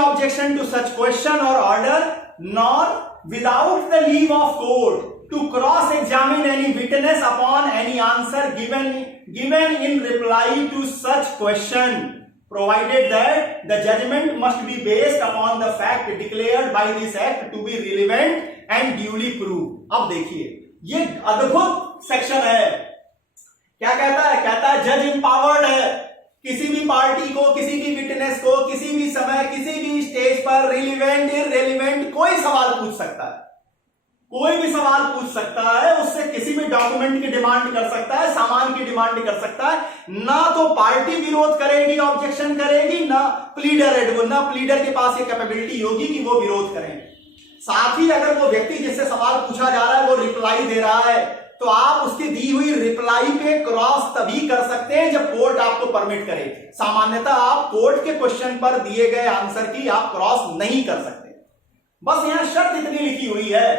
objection to such question or order, nor without the leave of court to cross-examine any witness upon any answer given in reply to such question, provided that the judgment must be based upon the fact declared by this act to be relevant and duly proved। अब देखिए, ये अद्भुत section है। क्या कहता है? कहता है जज एम्पावर्ड है, किसी भी पार्टी को, किसी भी विटनेस को, किसी भी समय, किसी भी स्टेज पर रिलेवेंट इररिलेवेंट कोई सवाल पूछ सकता है, कोई भी सवाल पूछ सकता है, उससे किसी भी डॉक्यूमेंट की डिमांड कर सकता है, सामान की डिमांड कर सकता है। ना तो पार्टी विरोध करेगी, ऑब्जेक्शन करेगी, ना प्लीडर के पास ये कैपेबिलिटी होगी कि वो विरोध करें। साथ ही अगर वो व्यक्ति जिससे सवाल पूछा जा रहा है वो रिप्लाई दे रहा है, तो आप उसकी दी हुई रिप्लाई पे क्रॉस तभी कर सकते हैं जब कोर्ट आपको परमिट करे। सामान्यतः आप कोर्ट के क्वेश्चन पर दिए गए आंसर की आप क्रॉस नहीं कर सकते। बस यहां शर्त इतनी लिखी हुई है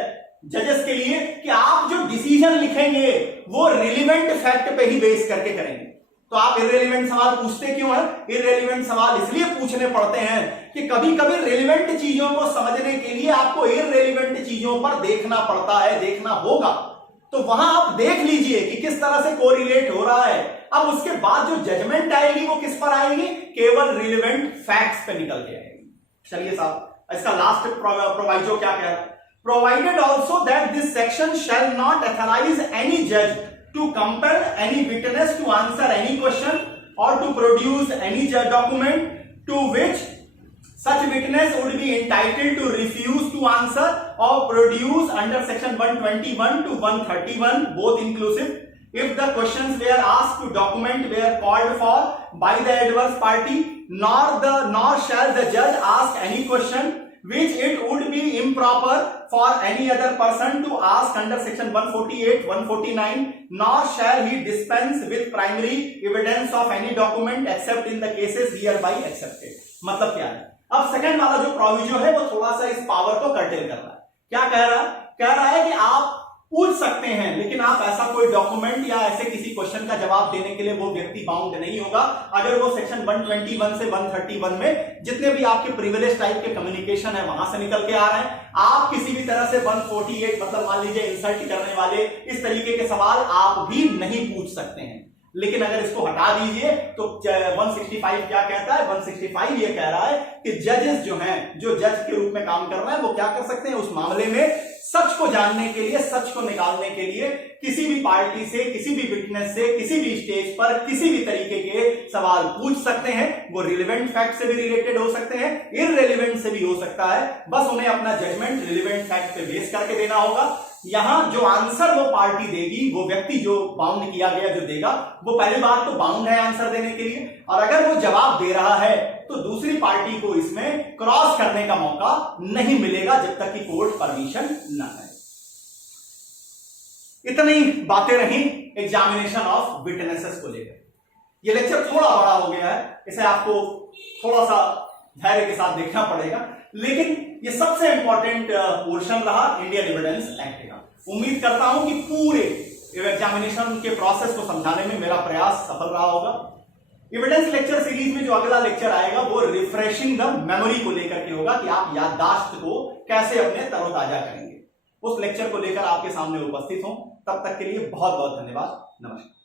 जजेस के लिए कि आप जो डिसीजन लिखेंगे वो रिलेवेंट फैक्ट पे ही बेस करके करेंगे। तो आप इररिलेवेंट सवाल पूछते क्यों हैं? इररिलेवेंट सवाल इसलिए पूछने पड़ते हैं कि कभी कभी रिलेवेंट चीजों को समझने के लिए आपको इररिलेवेंट चीजों पर देखना पड़ता है, देखना होगा। तो वहां आप देख लीजिए कि किस तरह से कोरिलेट हो रहा है। अब उसके बाद जो जजमेंट आएगी वो किस पर आएगी? केवल रिलेवेंट फैक्ट्स पे निकल के आएगी। चलिए साहब, इसका लास्ट प्रोवाइजो क्या कह रहा है? Provided also that this section shall not authorise any जज to compel any witness to answer any question और to produce any document to which such witness would be entitled to refuse to answer or produce under section 121 to 131 both inclusive if the questions were asked to document were called for by the adverse party, nor shall the judge ask any question which it would be improper for any other person to ask under section 148 149, nor shall he dispense with primary evidence of any document except in the cases hereby accepted। मतलब क्या है? अब second वाला जो proviso है वो थोड़ा सा इस पावर को कर्टेल कर रहा है। क्या कह रहा है? कह रहा है कि आप पूछ सकते हैं, लेकिन आप ऐसा कोई डॉक्यूमेंट या ऐसे किसी क्वेश्चन का जवाब देने के लिए वो व्यक्ति बाउंड नहीं होगा अगर वो सेक्शन 121 से 131 में जितने भी आपके प्रिविलेज टाइप के कम्युनिकेशन है वहां से निकल के आ रहे हैं। आप किसी भी तरह से 148 मतलब मान लीजिए इंसल्ट करने वाले इस तरीके के सवाल आप भी नहीं पूछ सकते हैं। लेकिन अगर इसको हटा दीजिए तो 165 क्या कहता है? 165 ये कह रहा है कि जजेस जो हैं, जो जज के रूप में काम कर रहे हैं, वो क्या कर सकते हैं? उस मामले में सच को जानने के लिए, सच को निकालने के लिए किसी भी पार्टी से, किसी भी विटनेस से, किसी भी स्टेज पर किसी भी तरीके के सवाल पूछ सकते हैं। वो रिलेवेंट फैक्ट से भी रिलेटेड हो सकते हैं, इररिलेवेंट से भी हो सकता है। बस उन्हें अपना जजमेंट रिलेवेंट फैक्ट पे बेस करके देना होगा। यहां जो आंसर वो पार्टी देगी, वो व्यक्ति जो बाउंड किया गया जो देगा, वो पहली बात तो बाउंड है आंसर देने के लिए, और अगर वो जवाब दे रहा है तो दूसरी पार्टी को इसमें क्रॉस करने का मौका नहीं मिलेगा जब तक कि कोर्ट परमिशन न करे। इतनी बातें रही एग्जामिनेशन ऑफ विटनेसेस को लेकर। यह लेक्चर थोड़ा बड़ा हो गया है, इसे आपको थोड़ा सा धैर्य के साथ देखना पड़ेगा, लेकिन यह सबसे इंपॉर्टेंट पोर्शन रहा इंडियन एविडेंस एक्ट का। उम्मीद करता हूं कि पूरे एग्जामिनेशन के प्रोसेस को समझाने में मेरा प्रयास सफल रहा होगा। एविडेंस लेक्चर सीरीज में जो अगला लेक्चर आएगा वो रिफ्रेशिंग द मेमोरी को लेकर के होगा कि आप याददाश्त को कैसे अपने तरोताजा करेंगे। उस लेक्चर को लेकर आपके सामने उपस्थित हूं। तब तक के लिए बहुत बहुत धन्यवाद। नमस्कार।